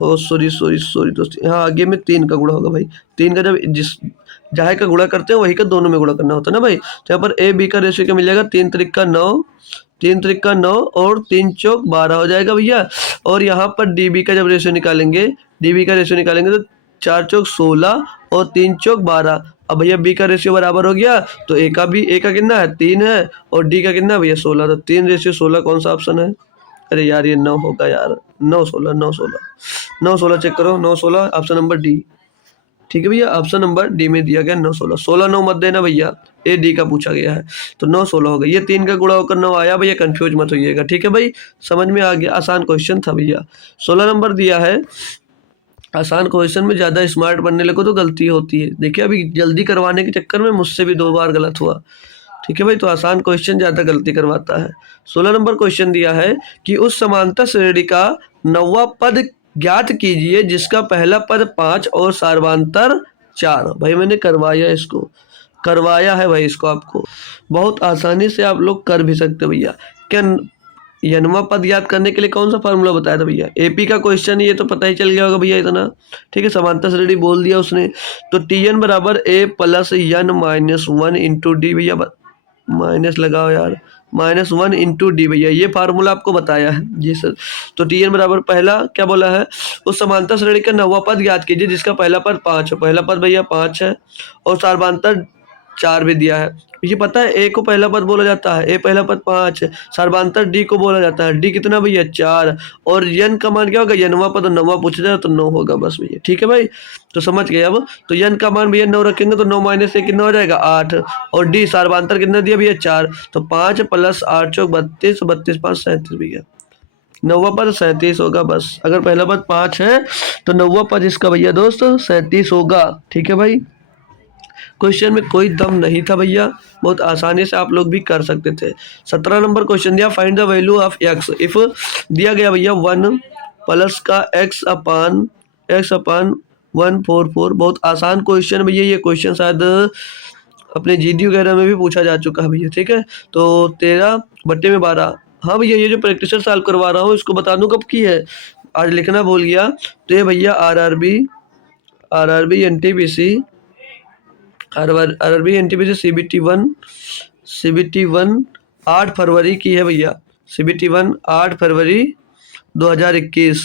ओ सॉरी दोस्त, यहाँ आगे में 3 का गुणा होगा भाई, 3 का जब जिस जहाँ का गुणा करते हैं वही का दोनों में गुणा करना होता है ना भाई। तो यहाँ पर ए बी का रेशियो क्या मिल जाएगा 3 त्रिक 9 और 3 चौक 12 हो जाएगा भैया। और यहाँ पर डी बी का जब रेशियो निकालेंगे, तो 4 चौक 16 और 3 चौक 12। अब भैया बी का रेशियो बराबर हो गया, तो ए का कितना है 3 है, और डी का कितना है भैया 16। तो 3:16 कौन सा ऑप्शन है, अरे यार ये 9 होगा यार, 9 16 चेक करो, 9 16 ऑप्शन नंबर डी, ठीक है भैया। ऑप्शन नंबर डी में दिया गया 9 16, 16 9 मत देना भैया, ए डी का पूछा गया है, तो 9 16 हो गया। ये 3 का गुणा होकर 9 आया भैया, कंफ्यूज मत होइएगा, ठीक है भाई, समझ में आ गया, आसान क्वेश्चन था भैया। 16 नंबर दिया है। आसान क्वेश्चन में ज़्यादा स्मार्ट बनने लगे तो गलती होती है, देखिए अभी जल्दी करवाने के चक्कर में मुझसे भी 2 बार गलत हुआ, ठीक है भाई। तो आसान क्वेश्चन ज़्यादा गलती करवाता है। 16 नंबर क्वेश्चन दिया है कि उस समांतर श्रेणी का 9वां पद ज्ञात कीजिए जिसका पहला पद 5 और सार्वधातुक 4। भाई मैंने करवाया है भाई, इसको आपको बहुत आसानी से आप लोग कर भी सकते हो भैया। क्या यनवा पद याद करने के लिए कौन सा फार्मूला बताया था भैया, एपी का क्वेश्चन, ये तो पता ही चल गया होगा भैया इतना, ठीक है। समांतर श्रेणी बोल दिया उसने, तो टी एन बराबर A plus N minus 1 into D भैया, माइनस लगाओ यार, -1 इंटू डी भैया, ये फार्मूला आपको बताया है जी सर। तो टी एन बराबर पहला क्या बोला है, उस समांतर श्रेणी का 9वां पद ज्ञात कीजिए जिसका पहला पद 5 है, पहला पद भैया 5 है, और सार्वधातुक 4 भी दिया है। ये पता है ए को पहला पद बोला जाता है, ए पहला पद 5 है, सार्वधातुक डी को बोला जाता है, डी कितना भैया 4, और यन का मान क्या होगा, यनवा पद 9वां पूछा जाए तो 9 होगा बस भैया, ठीक है भाई। तो समझ गए अब, तो यन का मान भैया 9 रखेंगे तो 9 माइनस 1 कितना हो जाएगा 8, और डी सार्वधातुक कितना दिया भैया 4, तो 5 + 8 चौक 32, 32 5 37 भैया, 9वां पद 37 होगा बस। अगर पहला पद 5 है तो 9वां पद इसका भैया दोस्त 37 होगा, ठीक है भाई। क्वेश्चन में कोई दम नहीं था भैया, बहुत आसानी से आप लोग भी कर सकते थे। 17 नंबर क्वेश्चन दिया, find the value of x if दिया गया भैया 1 प्लस का x अपान 144। बहुत आसान क्वेश्चन भैया, ये क्वेश्चन शायद अपने जीडी वगैरह में भी पूछा जा चुका है भैया, ठीक है। तो 13/12, हाँ भैया ये जो प्रैक्टिस सॉल्व करवा रहा हूँ इसको बता दूँ कब की है, आज लिखना भूल गया। तो ये भैया आरआरबी एनटीपीसी सीबीटी 1 8 फरवरी की है भैया, सीबीटी 1 8 फरवरी 2021,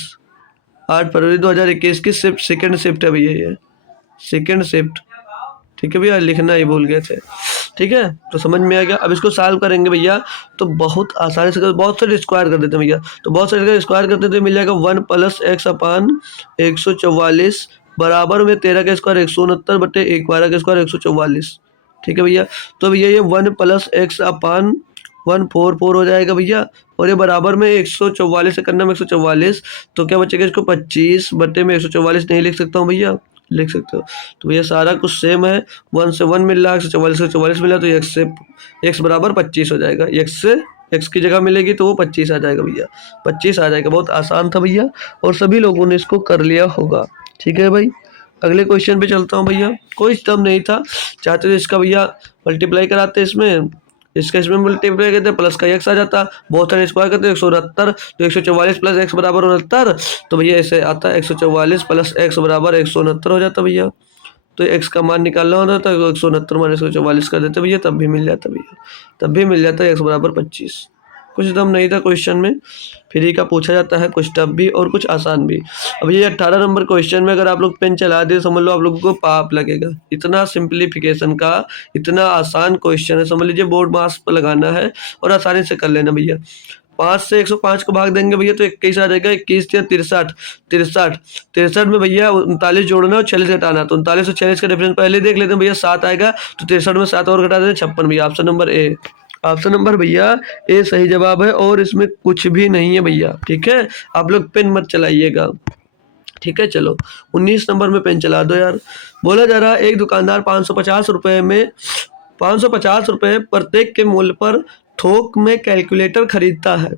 8 फरवरी 2021 की सेकंड शिफ्ट है भैया, ये सेकंड शिफ्ट, ठीक है भैया, लिखना ही भूल गए थे, ठीक है। तो समझ में आ गया। अब इसको सॉल्व करेंगे भैया तो बहुत आसानी से बहुत सारे स्क्वायर कर देते हैं भैया, तो बहुत सारे स्क्वायर करते तो मिल जाएगा 1 + x अपान 144 बराबर में 13 का स्क्वायर 169 बटे 1 12 का स्क्वायर 144, ठीक है भैया। तो भैया ये 1 + x अपान 144 हो जाएगा भैया। और ये बराबर में 144 से करना में 144, तो क्या बचेगा इसको 25 बटे में 144 नहीं लिख सकता हूँ भैया, लिख सकते हो। तो भैया सारा कुछ सेम है, 1 से 1 मिल रहा है, 144 से 44 मिला, तो x बराबर 25 हो जाएगा। x की जगह मिलेगी तो वो 25 आ जाएगा भैया, 25 आ जाएगा। बहुत आसान था भैया और सभी लोगों ने इसको कर लिया होगा। ठीक है भाई, अगले क्वेश्चन पे चलता हूँ भैया। कोई स्टम नहीं था, चाहते तो इसका भैया मल्टीप्लाई कराते, इसमें मल्टीप्लाई करते प्लस का x आ जाता, बहुत सारे स्क्वायर करते 169, तो 144 प्लस x बराबर 69, तो भैया ऐसे आता है 144 प्लस x बराबर 169 हो जाता भैया। तो x का मान निकालना होता था तो 169 माइनस 144 कर देते भैया, तब भी मिल जाता भैया, तब भी मिल जाता x बराबर 25। कुछ दम नहीं था क्वेश्चन में, फ्री का पूछा जाता है, कुछ टफ भी और कुछ आसान भी। अब ये 18 नंबर क्वेश्चन में अगर आप लोग पेन चला दिए समझ लो आप लोगों को पाप लगेगा। इतना सिंप्लीफिकेशन का इतना आसान क्वेश्चन है, समझ लीजिए बोर्ड मार्क्स पर लगाना है और आसानी से कर लेना भैया। 5 से 105 को भाग देंगे भैया तो 21 आ जाएगा, 21 या 63 में भैया 39 जोड़ना और 46 घटाना, तो 39 और 46 का डिफरेंस पहले देख लेते हैं भैया, 7 आएगा, तो 63 में 7 और घटा देंगे 56 भैया। Option number A, option number भैया ए सही जवाब है और इसमें कुछ भी नहीं है भैया। ठीक है, आप लोग पेन मत चलाइएगा। ठीक है, चलो 19 नंबर में पेन चला दो यार। बोला जा रहा है एक दुकानदार 550 रुपये प्रत्येक के मूल्य पर थोक में कैलकुलेटर खरीदता है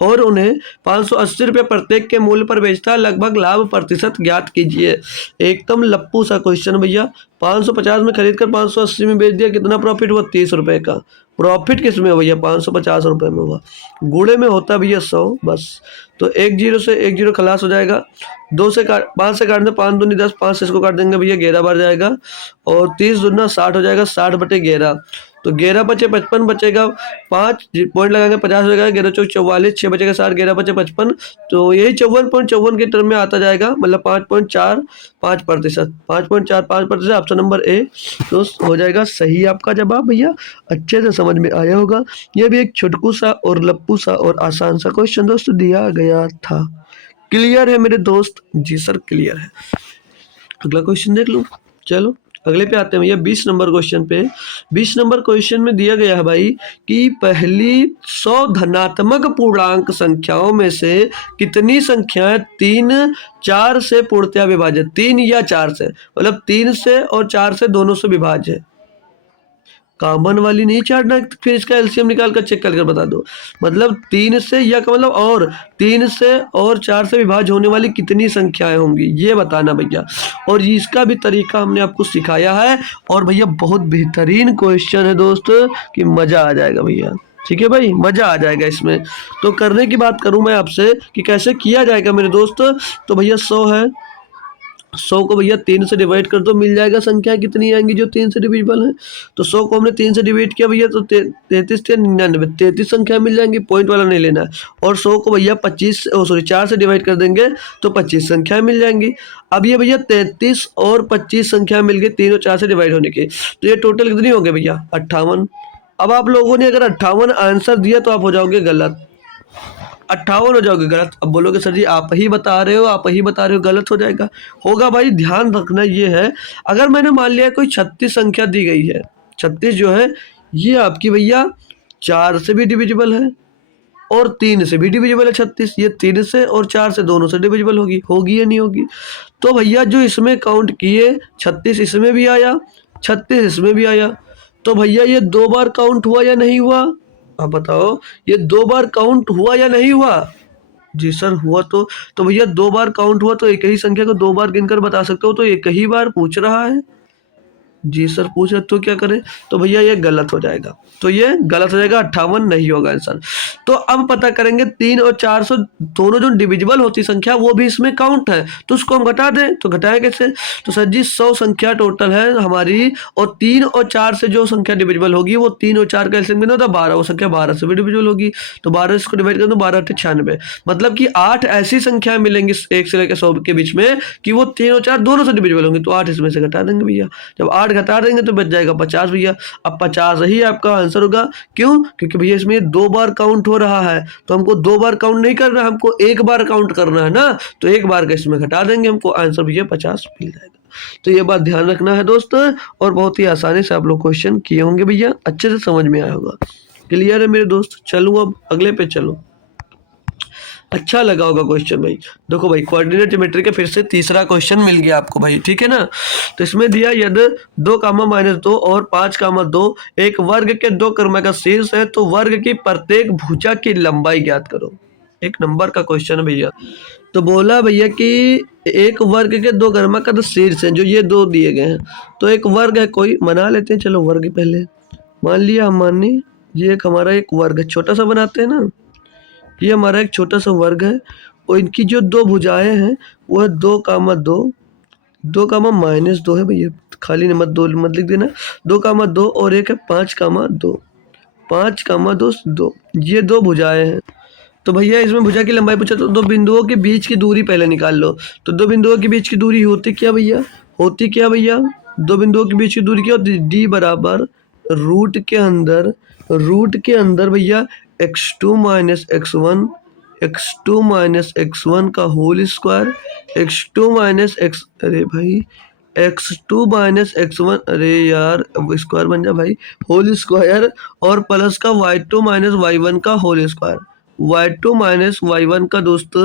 और उन्हें 580 रुपये प्रत्येक के मूल्य पर बेचता है, लगभग लाभ प्रतिशत ज्ञात कीजिए। एकदम लप्पू सा क्वेश्चन भैया, 550 में खरीद कर 580 में बेच दिया, कितना प्रॉफिट हुआ 30 रुपये का। प्रॉफिट किस में हो भैया 550 रुपये में हुआ, गुणे में होता है भैया 100 बस। तो 1 जीरो से 1 जीरो खलास हो जाएगा, 5 से काट दो, 5 दूनी 10, 5 से इसको काट देंगे भैया 11 बार जाएगा, और 30 दूना 60 हो जाएगा, 60 बटे 11, तो 11 बचे 55 बचेगा, 5 पॉइंट लगाएंगे 50 हो जाएगा, 11 चौक 44, 6 बचेगा 60, 11 बचे 55, तो यही 54.54 के टर्म में आता जाएगा, मतलब 5.45%, 5.45%। ऑप्शन नंबर ए तो हो जाएगा सही आपका जवाब भैया। अच्छे से समझ में आया होगा, यह भी एक छुटकू सा और लप्पू सा और आसान सा क्वेश्चन दोस्तों दिया गया था। क्लियर है मेरे दोस्त? जी सर क्लियर है। अगला क्वेश्चन देख लूँ, चलो अगले पे आते हैं भैया 20 नंबर क्वेश्चन पे। 20 नंबर क्वेश्चन में दिया गया है भाई कि पहली 100 धनात्मक पूर्णांक संख्याओं में से कितनी संख्याएं 3, 4 से पूर्णतया विभाज्य, 3 या 4 से, मतलब 3 से और 4 से दोनों से विभाज्य है। कॉमन वाली नहीं छाड़ना, फिर इसका एलसीएम निकाल कर चेक करके बता दो, मतलब 3 से या का मतलब और 3 से और 4 से विभाज्य होने वाली कितनी संख्याएं होंगी ये बताना भैया। और इसका भी तरीका हमने आपको सिखाया है और भैया बहुत बेहतरीन क्वेश्चन है दोस्तों कि मज़ा आ जाएगा भैया। ठीक है भाई, मज़ा आ जाएगा इसमें। तो करने की बात करूं मैं आपसे कि कैसे किया जाएगा मेरे दोस्त, तो भैया 100 है, 100 को भैया 3 से डिवाइड कर दो, मिल जाएगा संख्या कितनी आएंगी जो 3 से डिविजिबल है। तो 100 को हमने 3 से डिवाइड किया भैया तो 33 से 99, 33 संख्या मिल जाएंगी, पॉइंट वाला नहीं लेना है। और 100 को भैया 4 से डिवाइड कर देंगे तो 25 संख्या मिल जाएंगी। अब ये भैया 33 और 25 संख्या मिल गई 3 और 4 से डिवाइड होने की, तो ये टोटल कितनी हो गई भैया 58। अब आप लोगों ने अगर 58 आंसर दिया तो आप हो जाओगे गलत, 58 हो जाओगे गलत। अब बोलोगे सर जी आप ही बता रहे हो, गलत हो जाएगा, होगा भाई। ध्यान रखना ये है, अगर मैंने मान लिया कोई 36 संख्या दी गई है, 36 जो है ये आपकी भैया 4 से भी डिविजिबल है और 3 से भी डिविजिबल है 36, ये 3 से और 4 से दोनों से डिविजिबल होगी या नहीं होगी। तो भैया जो इसमें काउंट किए 36 इसमें भी आया, 36 इसमें भी आया, तो भैया ये 2 बार काउंट हुआ या नहीं हुआ, आप बताओ ये 2 बार काउंट हुआ या नहीं हुआ। जी सर हुआ। तो भैया 2 बार काउंट हुआ तो एक ही संख्या को 2 बार गिनकर बता सकते हो, तो एक ही बार पूछ रहा है। जी सर पूछ रहे तो क्या करें, तो भैया ये गलत हो जाएगा, तो ये गलत हो जाएगा, 58 नहीं होगा आंसर। तो अब पता करेंगे 3 और 4 से दोनों जो डिविजिबल होती संख्या वो भी इसमें काउंट है, तो उसको हम घटा दें, तो घटाएं कैसे, तो सर जी 100 संख्या टोटल है हमारी, और 3 और 4 से जो संख्या डिविजिबल होगी वो 3 और 4 का एलसीएम होता है 12, वो संख्या 12 से भी डिविजिबल होगी, तो 12 इसको डिवाइड कर दो 12 × 96, मतलब कि 8 ऐसी संख्याएं मिलेंगी 1 से लेकर 100 के बीच में कि वो 3 और 4 दोनों से डिविजिबल होंगी, तो 8 इसमें से घटा देंगे भैया। जब 8 घटा देंगे तो बच जाएगा 50 भैया। अब 50 ही आपका आंसर होगा, क्यों, क्योंकि भैया इसमें 2 बार काउंट हो रहा है, तो हमको 2 बार काउंट नहीं करना है, हमको 1 बार काउंट करना है ना, तो 1 बार का इसमें घटा देंगे, हमको आंसर भैया 50 मिल जाएगा। तो ये बात ध्यान रखना है दोस्तों, और बहुत ही आसानी से आप लोग क्वेश्चन किए होंगे भैया, अच्छे से समझ में आया होगा। क्लियर है मेरे दोस्त? चलूँ अब अगले पे चलूँ। अच्छा लगा होगा क्वेश्चन भाई। देखो भाई कोऑर्डिनेट ज्योमेट्री के फिर से तीसरा क्वेश्चन मिल गया आपको भाई, ठीक है ना। तो इसमें दिया यदि 2, -2 और 5, 2 एक वर्ग के 2 क्रम का शीर्ष है तो वर्ग की प्रत्येक भुजा की लंबाई ज्ञात करो। एक नंबर का क्वेश्चन है भैया। तो बोला भैया कि एक वर्ग के 2 क्रम का शीर्ष है, जो ये 2 दिए गए हैं। तो एक वर्ग है कोई, बना लेते हैं, चलो वर्ग पहले मान लिया हम, माननी ये एक हमारा एक वर्ग है, छोटा सा बनाते हैं ना, ये हमारा एक छोटा सा वर्ग है और इनकी जो 2 भुजाएं हैं वो है 2, 2, 2, -2 है भैया, खाली मत 2 मत लिख देना। 2, 2 और एक है 5, 2, 5, 2 ये 2 भुजाएं हैं। तो भैया इसमें भुजा की लंबाई पूछा तो 2 बिंदुओं के बीच की दूरी पहले निकाल लो। तो 2 बिंदुओं के बीच की दूरी होती क्या भैया? 2 बिंदुओं के बीच की दूरी क्या होती है? डी बराबर रूट के अंदर भैया x2 - x1 का होल स्क्वायर, अरे भाई x2 - x1, अरे यार अब स्क्वायर बन जा भाई, होल स्क्वायर और प्लस का y2 - y1 का होल स्क्वायर, y2 - y1 का दोस्त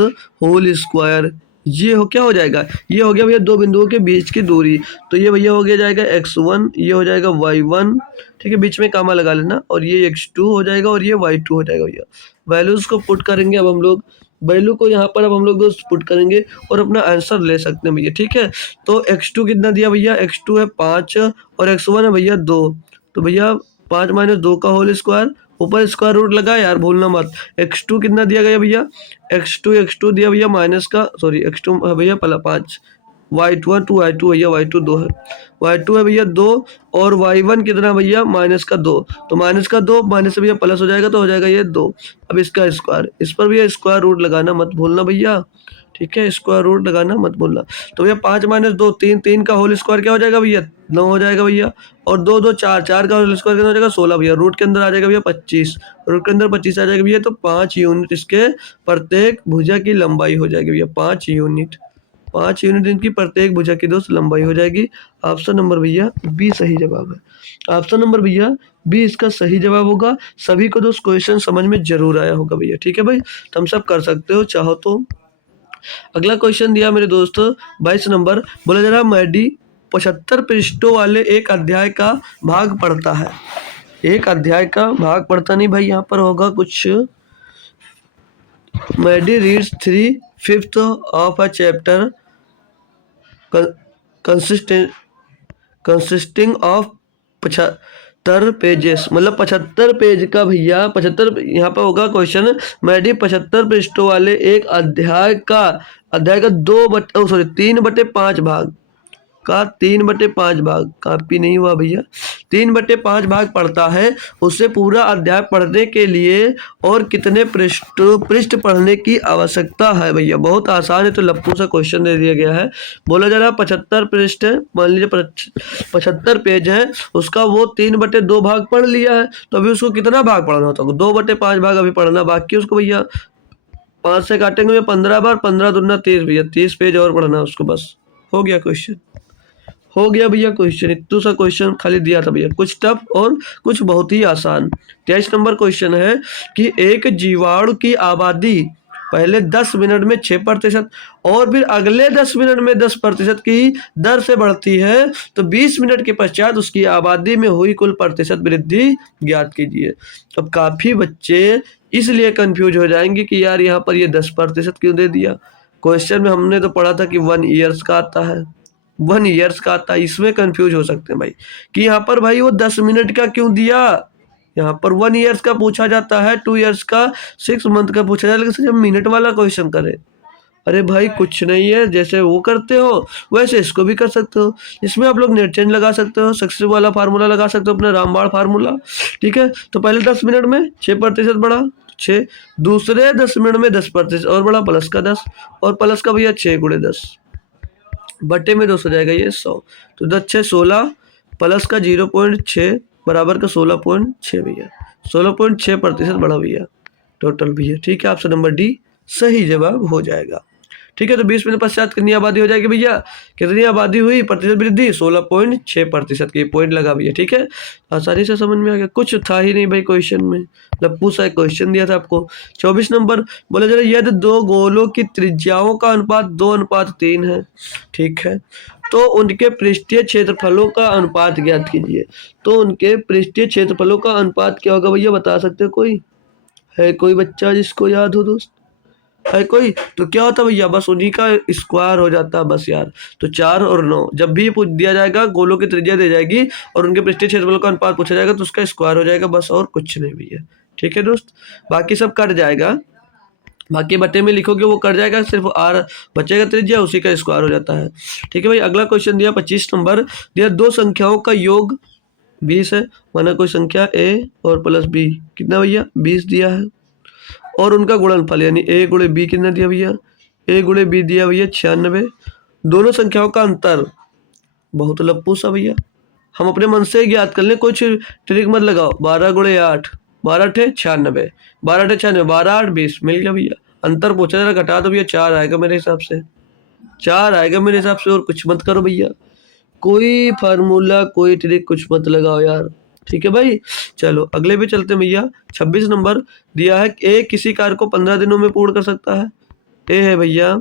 होल स्क्वायर। ये हो क्या हो जाएगा? ये हो गया भैया 2 बिंदुओं के बीच की दूरी। तो ये भैया हो गया जाएगा x1, ये हो जाएगा y1, ठीक है, बीच में कामा लगा लेना, और ये x2 हो जाएगा और ये y2 हो जाएगा भैया। वैल्यूज को पुट करेंगे अब हम लोग, वैल्यू को यहाँ पर अब हम लोग दोस्त पुट करेंगे और अपना आंसर ले सकते हैं भैया, ठीक है। तो x2 कितना दिया भैया? x2 है 5 और x1 है भैया 2। तो भैया 5 - 2 का होल स्क्वायर, ऊपर स्क्वायर रूट लगा यार, भूलना मत। x2 कितना दिया गया भैया? x2 दिया भैया माइनस का, सॉरी x2 है भैया 5, y2 है 2, y2 भैया y2 2 है, y2 है भैया 2 और y1 कितना भैया? -2। तो -2 माइनस से भैया प्लस हो जाएगा तो हो जाएगा ये 2। अब इसका स्क्वायर, इस पर भैया स्क्वायर रूट लगाना मत भूलना भैया, ठीक है, स्क्वायर रूट लगाना मत भूलना। तो भैया 5 - 2 3, 3 का होल स्क्वायर क्या हो जाएगा भैया? 9 हो जाएगा भैया, और 2, 2 4, 4 का होल स्क्वायर कितना हो जाएगा? 16 भैया, रूट के अंदर आ जाएगा भैया 25, रूट के अंदर 25 आ जाएगा भैया। तो 5 यूनिट इसके प्रत्येक भुजा की लंबाई हो जाएगी भैया, 5 यूनिट, 5 यूनिट इनकी प्रत्येक भुजा की दोस्त लंबाई हो जाएगी। ऑप्शन नंबर भैया बी सही जवाब है। ऑप्शन नंबर भैया बी इसका सही जवाब होगा। सभी को दोस्त क्वेश्चन समझ में जरूर आया होगा भैया, ठीक है भाई, तुम सब कर सकते हो चाहो तो। अगला क्वेश्चन दिया मेरे दोस्त 22 नंबर, बोला जा रहा मैडी 75 पृष्ठों वाले एक अध्याय का भाग पढ़ता है। एक अध्याय का भाग पढ़ता नहीं भाई, यहाँ पर होगा कुछ, Maddy reads 3/5 of a chapter consisting of 75 pages, मतलब 75 पेज का भैया, 75 यहाँ पर होगा क्वेश्चन, मैडी 75 पृष्ठों वाले एक अध्याय का 3/5 भाग का 3/5 भाग, कॉपी नहीं हुआ भैया, 3/5 भाग पढ़ता है। उसे पूरा अध्याय पढ़ने के लिए और कितने पृष्ठ पढ़ने की आवश्यकता है भैया? बहुत आसान है, तो लप्पू सा क्वेश्चन दे दिया गया है। बोला जा रहा 75 पृष्ठ है, मान लीजिए 75 पेज है, उसका वो 3/2 भाग पढ़ लिया है, तो अभी उसको कितना भाग पढ़ना होता है? 2/5 भाग अभी पढ़ना बाकी उसको भैया। 5 से काटेंगे 15 बार, 15 दूना 30 भैया, 30 पेज और पढ़ना उसको, बस हो गया क्वेश्चन, हो गया भैया क्वेश्चन। इतना सा क्वेश्चन खाली दिया था भैया, कुछ टफ और कुछ बहुत ही आसान। 23 नंबर क्वेश्चन है कि एक जीवाणु की आबादी पहले 10 मिनट में 6% और फिर अगले 10 मिनट में 10% की दर से बढ़ती है, तो 20 मिनट के पश्चात उसकी आबादी में हुई कुल प्रतिशत वृद्धि ज्ञात कीजिए। अब काफ़ी बच्चे इसलिए कंफ्यूज हो जाएंगे कि यार यहाँ पर ये 10% क्यों दे दिया। क्वेश्चन में हमने तो पढ़ा था कि 1 ईयर्स का आता है, 1 ईयर्स का आता है, इसमें कंफ्यूज हो सकते हैं भाई कि यहाँ पर भाई वो 10 मिनट का क्यों दिया। यहाँ पर 1 ईयर्स का पूछा जाता है, 2 ईयर्स का, 6 मंथ का पूछा जाता है, लेकिन जब मिनट वाला क्वेश्चन करे, अरे भाई कुछ नहीं है, जैसे वो करते हो वैसे इसको भी कर सकते हो। इसमें आप लोग नेट चेंज लगा सकते हो, सक्सेस वाला फार्मूला लगा सकते हो, अपना रामबाण फार्मूला, ठीक है। तो पहले 10 मिनट में 6% बढ़ा, 6, दूसरे 10 मिनट में 10% और बढ़ा, प्लस का 10, और प्लस का भैया 6 × 10 बटे में 2 हो जाएगा ये 100। तो 10 6 16 प्लस का 0.6 बराबर का 16.6 भैया, 16.6% बढ़ा भैया टोटल भैया, ठीक है। ऑप्शन नंबर डी सही जवाब हो जाएगा, ठीक है, तो 20 मिनट पश्चात कितनी आबादी हो जाएगी भैया, कितनी आबादी हुई, प्रतिशत वृद्धि 16.6% की, पॉइंट लगा भैया। ठीक है, आसानी से समझ में आ गया, कुछ था ही नहीं भाई क्वेश्चन में, लप्पू सा एक क्वेश्चन दिया था आपको। 24 नंबर बोले जरा, यदि दो गोलों की त्रिज्याओं का अनुपात 2:3 है, ठीक है, तो उनके पृष्ठीय क्षेत्रफलों का अनुपात ज्ञात कीजिए। तो उनके पृष्ठीय क्षेत्रफलों का अनुपात क्या होगा भैया, बता सकते हो कोई, है कोई बच्चा जिसको याद हो दोस्त, है कोई? तो क्या होता भैया, बस उन्हीं का स्क्वायर हो जाता है बस यार। तो 4 और 9 जब भी पूछ दिया जाएगा, गोलों की त्रिज्या दी जाएगी और उनके पृष्ठीय क्षेत्रफल का अनुपात पूछा जाएगा, तो उसका स्क्वायर हो जाएगा बस, और कुछ नहीं भैया। ठीक है दोस्त, बाकी सब कट जाएगा, बाकी बटे में लिखोगे वो कट जाएगा, सिर्फ आर बचेगा त्रिज्या, उसी का स्क्वायर हो जाता है। ठीक है भाई, अगला क्वेश्चन दिया 25 नंबर दिया, दो संख्याओं का योग 20 है, माना कोई संख्या ए और प्लस बी, कितना भैया 20 दिया है, और उनका गुणनफल यानी ए गुणे बी कितना दिया भैया, ए गुणे बी दिया भैया 96। दोनों संख्याओं का अंतर, बहुत लप्पू सा भैया, हम अपने मन से ज्ञात कर लें, कुछ ट्रिक मत लगाओ। 12 गुणे 8, 12 × 96, 12 × 96, 12 8 20, मिल गया भैया। अंतर पूछा, जरा घटा दो भैया, 4 आएगा मेरे हिसाब से, 4 आएगा मेरे हिसाब से, और कुछ मत करो भैया, कोई फार्मूला कोई ट्रिक कुछ मत लगाओ यार। ठीक है भाई, चलो अगले भी चलते हैं भैया। 26 नंबर दिया है, ए किसी कार्य को 15 दिनों में पूर्ण कर सकता है, ए है भैया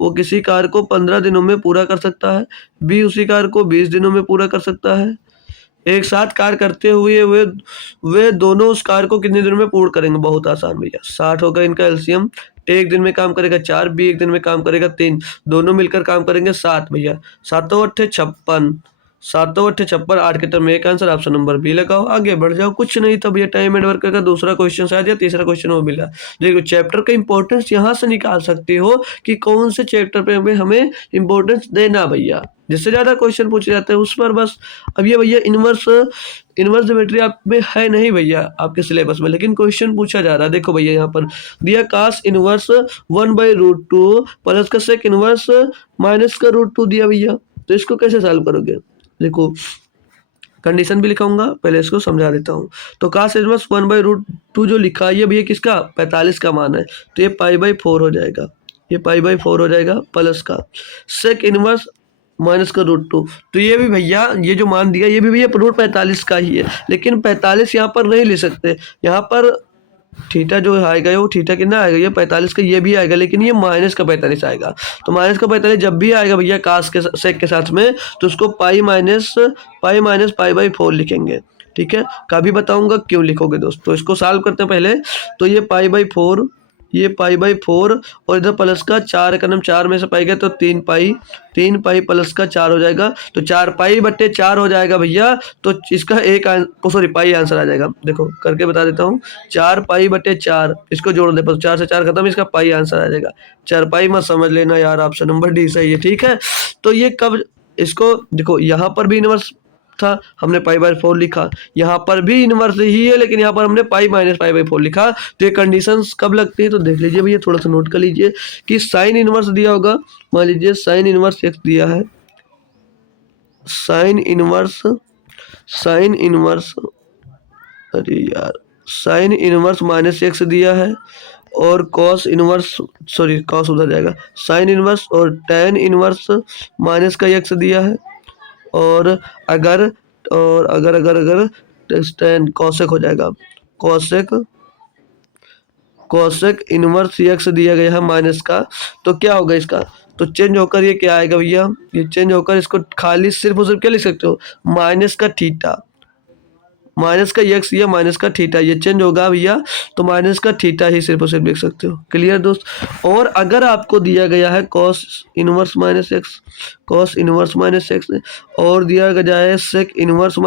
वो किसी कार्य को 15 दिनों में पूरा कर सकता है, बी उसी कार्य को 20 दिनों में पूरा कर सकता है। एक साथ कार्य करते हुए वे दोनों उस कार्य को कितने दिनों में पूर्ण करेंगे, बहुत आसान भैया, 60 होगा इनका एलसीएम, एक दिन में काम करेगा 4, बी एक दिन में काम करेगा 3, दोनों मिलकर काम करेंगे 7 भैया, 7 × 8 = 56, 7 × 8 = 56, 8 के टर्म में एक आंसर, ऑप्शन नंबर बी लगाओ, आगे बढ़ जाओ। कुछ नहीं था भैया, टाइम एंड वर्क का दूसरा क्वेश्चन शायद या तीसरा क्वेश्चन वो मिला। देखो चैप्टर का इंपॉर्टेंस यहाँ से निकाल सकते हो कि कौन से चैप्टर पे हमें इंपॉर्टेंस देना भैया, जिससे ज़्यादा क्वेश्चन पूछे जाते हैं उस पर बस। अब ये भैया इनवर्स ज्योमेट्री आप में है नहीं भैया आपके सिलेबस में, लेकिन क्वेश्चन पूछा जा रहा है। देखो भैया यहाँ पर दिया, कास इनवर्स 1/√2 प्लस का सेक इनवर्स माइनस का √2 दिया भैया, तो इसको कैसे सॉल्व करोगे, देखो कंडीशन भी लिखाऊंगा, पहले इसको समझा देता हूँ। तो कास इनवर्स 1/√2 जो लिखा है ये भैया किसका, 45 का मान है, तो ये π/4 हो जाएगा, ये π/4 हो जाएगा, प्लस का सेक इनवर्स माइनस का √2, तो ये भी भैया ये जो मान दिया ये भी भैया √45 का ही है, लेकिन 45 यहाँ पर नहीं ले सकते, यहाँ पर थीटा जो आएगा वो थीटा कितना आएगा, ये 45 का ये भी आएगा, लेकिन ये माइनस का 45 आएगा। तो माइनस का 45 जब भी आएगा भैया कास के सेक के साथ में, तो उसको π - π/4 लिखेंगे। ठीक है, कभी बताऊंगा क्यों लिखोगे दोस्त, तो इसको सॉल्व करते हैं पहले। तो ये π/4, ये π/4 और इधर प्लस का 4 का नाम 4 में से पाई गया, तो 3π प्लस का 4 हो जाएगा, तो 4π/4 हो जाएगा भैया। तो इसका एक सॉरी पाई आंसर आ जाएगा, देखो करके बता देता हूँ, 4π/4 इसको जोड़ दे, 4 से 4 खत्म, इसका पाई आंसर आ जाएगा। 4π मत समझ लेना यार, ऑप्शन नंबर डी सही है। ठीक है, तो ये कब, इसको देखो यहाँ पर भी इनवर्स था, हमने π/4 लिखा, यहाँ पर भी इनवर्स ही है, लेकिन यहाँ पर हमने π - π/4 लिखा। तो ये कंडीशंस कब लगती है, तो देख लीजिए भैया, थोड़ा सा नोट कर लीजिए कि साइन इनवर्स दिया होगा, मान लीजिए साइन इनवर्स x दिया है, साइन इनवर्स अरे यार साइन इनवर्स -x दिया है, और कॉस इनवर्स सॉरी कॉस उधर जाएगा, साइन इनवर्स और tan इनवर्स माइनस का x दिया है, और अगर tan कॉसेक हो जाएगा, कॉसेक इनवर्स x दिया गया है माइनस का, तो क्या होगा इसका, तो चेंज होकर ये क्या आएगा भैया, ये चेंज होकर इसको खाली सिर्फ और सिर्फ क्या लिख सकते हो, माइनस का थीटा, माइनस का x या माइनस का थीटा, ये चेंज होगा भैया, तो माइनस का थीटा ही सिर्फ और सिर्फ लिख सकते हो। क्लियर दोस्त। और अगर आपको दिया गया है cos इनवर्स -x और दिया गया है sec इनवर्स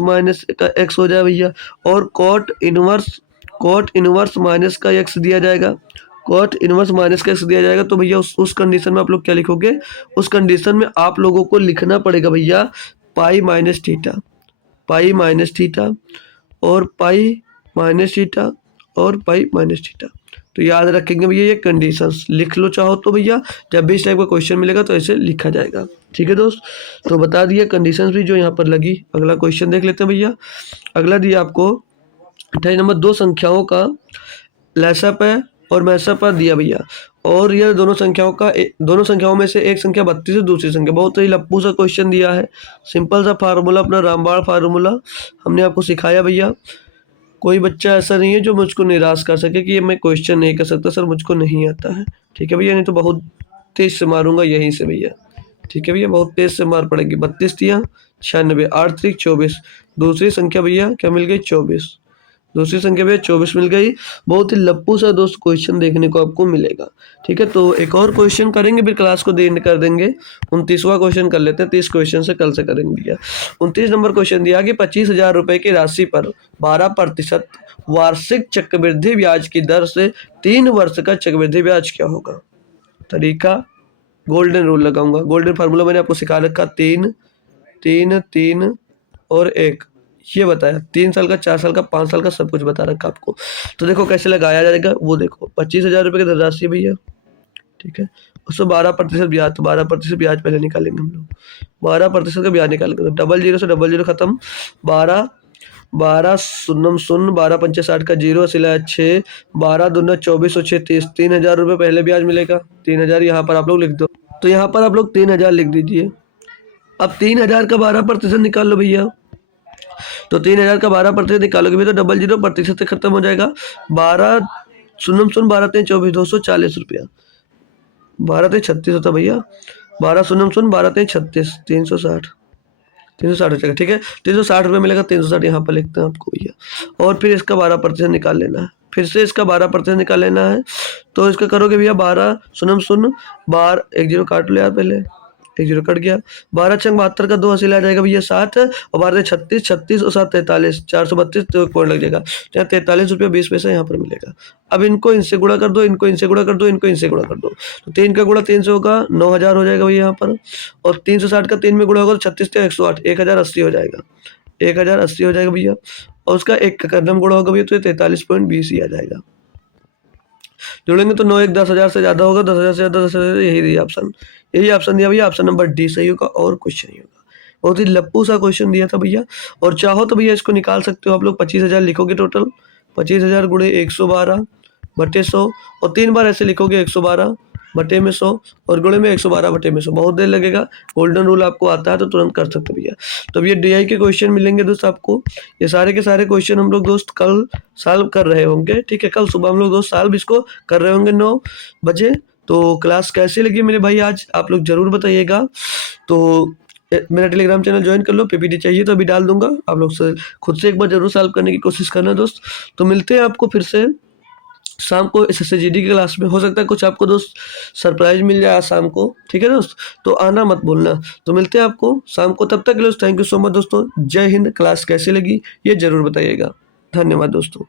माइनस का x हो जाए भैया, और cot इनवर्स माइनस का x दिया जाएगा, cot इनवर्स माइनस का x दिया जाएगा, तो भैया उस कंडीशन में आप लोग क्या लिखोगे, उस कंडीशन में आप लोगों को लिखना पड़ेगा भैया पाई माइनस थीटा और पाई माइनस थीटा। तो याद रखेंगे भैया, ये कंडीशंस लिख लो चाहो तो भैया, जब भी इस टाइप का क्वेश्चन मिलेगा तो ऐसे लिखा जाएगा। ठीक है दोस्त, तो बता दिया कंडीशंस भी जो यहाँ पर लगी। अगला क्वेश्चन देख लेते हैं भैया। अगला दिया आपको 28 नंबर, दो संख्याओं का लसापा और मैसापा दिया भैया, और यह दोनों संख्याओं में से एक संख्या 32 है, दूसरी संख्या। बहुत ही लप्पू सा क्वेश्चन दिया है, सिंपल सा फार्मूला, अपना रामबाण फार्मूला हमने आपको सिखाया भैया। कोई बच्चा ऐसा नहीं है जो मुझको निराश कर सके कि ये मैं क्वेश्चन नहीं कर सकता सर, मुझको नहीं आता है। ठीक है भैया, नहीं तो बहुत तेज से मारूंगा यहीं से भैया। ठीक है भैया, बहुत तेज से मार पड़ेगी। 32 दिया, 96, 8 3 24। दूसरी संख्या भैया क्या मिल गई? 24। दूसरी संख्या भैया 24 मिल गई। बहुत ही लप्पू सा दोस्त क्वेश्चन देखने को आपको मिलेगा। ठीक है, तो एक और क्वेश्चन करेंगे, फिर क्लास को एंड कर देंगे। 29वां क्वेश्चन कर लेते हैं, 30 क्वेश्चन से कल से करेंगे भैया। 29 नंबर क्वेश्चन दिया कि 25,000 रुपए की राशि पर 12% वार्षिक चक्रवृद्धि ब्याज की दर से 3 वर्ष का चक्रवृद्धि ब्याज क्या होगा? तरीका गोल्डन रूल लगाऊंगा। गोल्डन फार्मूला मैंने आपको सिखा रखा, 3 3 3 और 1, ये बताया। 3 साल का, 4 साल का, 5 साल का, सब कुछ बता रखा आपको। तो देखो कैसे लगाया जाएगा वो देखो। 25,000 रुपये की धनराशि भैया, ठीक है, उससे 12% ब्याज, तो 12% ब्याज पहले निकालेंगे हम लोग। 12% का ब्याज निकालेंगे तो डबल जीरो से डबल जीरो खत्म। 12 12 शून्य शून्य, 12 पंचे 60 का जीरो, सिला 6, 12 दूना 24 और 6 30। 3,000 रुपये पहले ब्याज मिलेगा। 3,000 यहाँ पर आप लोग लिख दो, तो यहाँ पर आप लोग 3,000 लिख दीजिए। अब 3,000 का 12% निकाल लो भैया, तो 3,000 का 12% निकालोगे भैया तो डबल जीरो प्रतिशत से खत्म हो जाएगा। 12 शून्य शून्य, 12 3 24, 240 रुपया। 12 3 36 होता भैया। 12 शून्य शून्य, 12 3 36, 360 हो जाएगा। ठीक है, 360 रुपये मिलेगा। 360 यहाँ पर लिखते हैं आपको भैया। और फिर इसका 12% निकाल लेना है, फिर से इसका 12% निकाल लेना है। तो इसका करोगे भैया 12 शून्य शून्य, 12 एक जीरो काट लो यार, पहले एक जीरो कट गया। 12 छंग 72 का 2 हासिल आ जाएगा भैया 7, और 12 36, 36 और 7 43, 432, तो एक पॉइंट लग जाएगा। तो यहाँ 43 रुपये 20 पैसा यहाँ पर मिलेगा। अब इनको इनसे गुणा कर दो, इनको इनसे गुणा कर दो, इनको इनसे गुणा कर दो। तो 3 का गुणा 3 से होगा, 9,000 हो जाएगा भैया यहाँ पर। और 360 का 3 में गुणा होगा तो 36 से 108, 1,080 हो जाएगा। 1,080 हो जाएगा भैया। और उसका 1 का करदम गुणा होगा भैया तो 43.20 ही आ जाएगा। जोड़ेंगे तो 9 1 10,000 से ज़्यादा होगा, 10,000 से ज़्यादा, 10,000, यही ऑप्शन दिया भैया। ऑप्शन नंबर डी सही होगा, और कुछ नहीं होगा। बहुत ही लप्पू सा क्वेश्चन दिया था भैया। और चाहो तो भैया इसको निकाल सकते हो आप लोग। 25,000 लिखोगे टोटल, 25,000 गुणे 112 बटे 100, और 3 बार ऐसे लिखोगे 112 बटे में 100 और गुणे में 112 बटे में 100। बहुत देर लगेगा। गोल्डन रूल आपको आता है तो तुरंत कर सकते भैया। तो ये DI के क्वेश्चन मिलेंगे दोस्त आपको। ये सारे के सारे क्वेश्चन हम लोग दोस्त कल सॉल्व कर रहे होंगे। ठीक है, कल सुबह हम लोग दोस्त सॉल्व इसको कर रहे होंगे 9 बजे। तो क्लास कैसी लगी मेरे भाई आज आप लोग ज़रूर बताइएगा। तो मेरा टेलीग्राम चैनल ज्वाइन कर लो, PPT चाहिए तो अभी डाल दूंगा। आप लोग से खुद से एक बार जरूर सॉल्व करने की कोशिश करना दोस्त। तो मिलते हैं आपको फिर से शाम को SSGD की क्लास में। हो सकता है कुछ आपको दोस्त सरप्राइज मिल जाए आज शाम को। ठीक है दोस्त, तो आना मत भूलना। तो मिलते हैं आपको शाम को, तब तक के लिए थैंक यू सो मच दोस्तों। जय हिंद। क्लास कैसी लगी ये जरूर बताइएगा। धन्यवाद दोस्तों।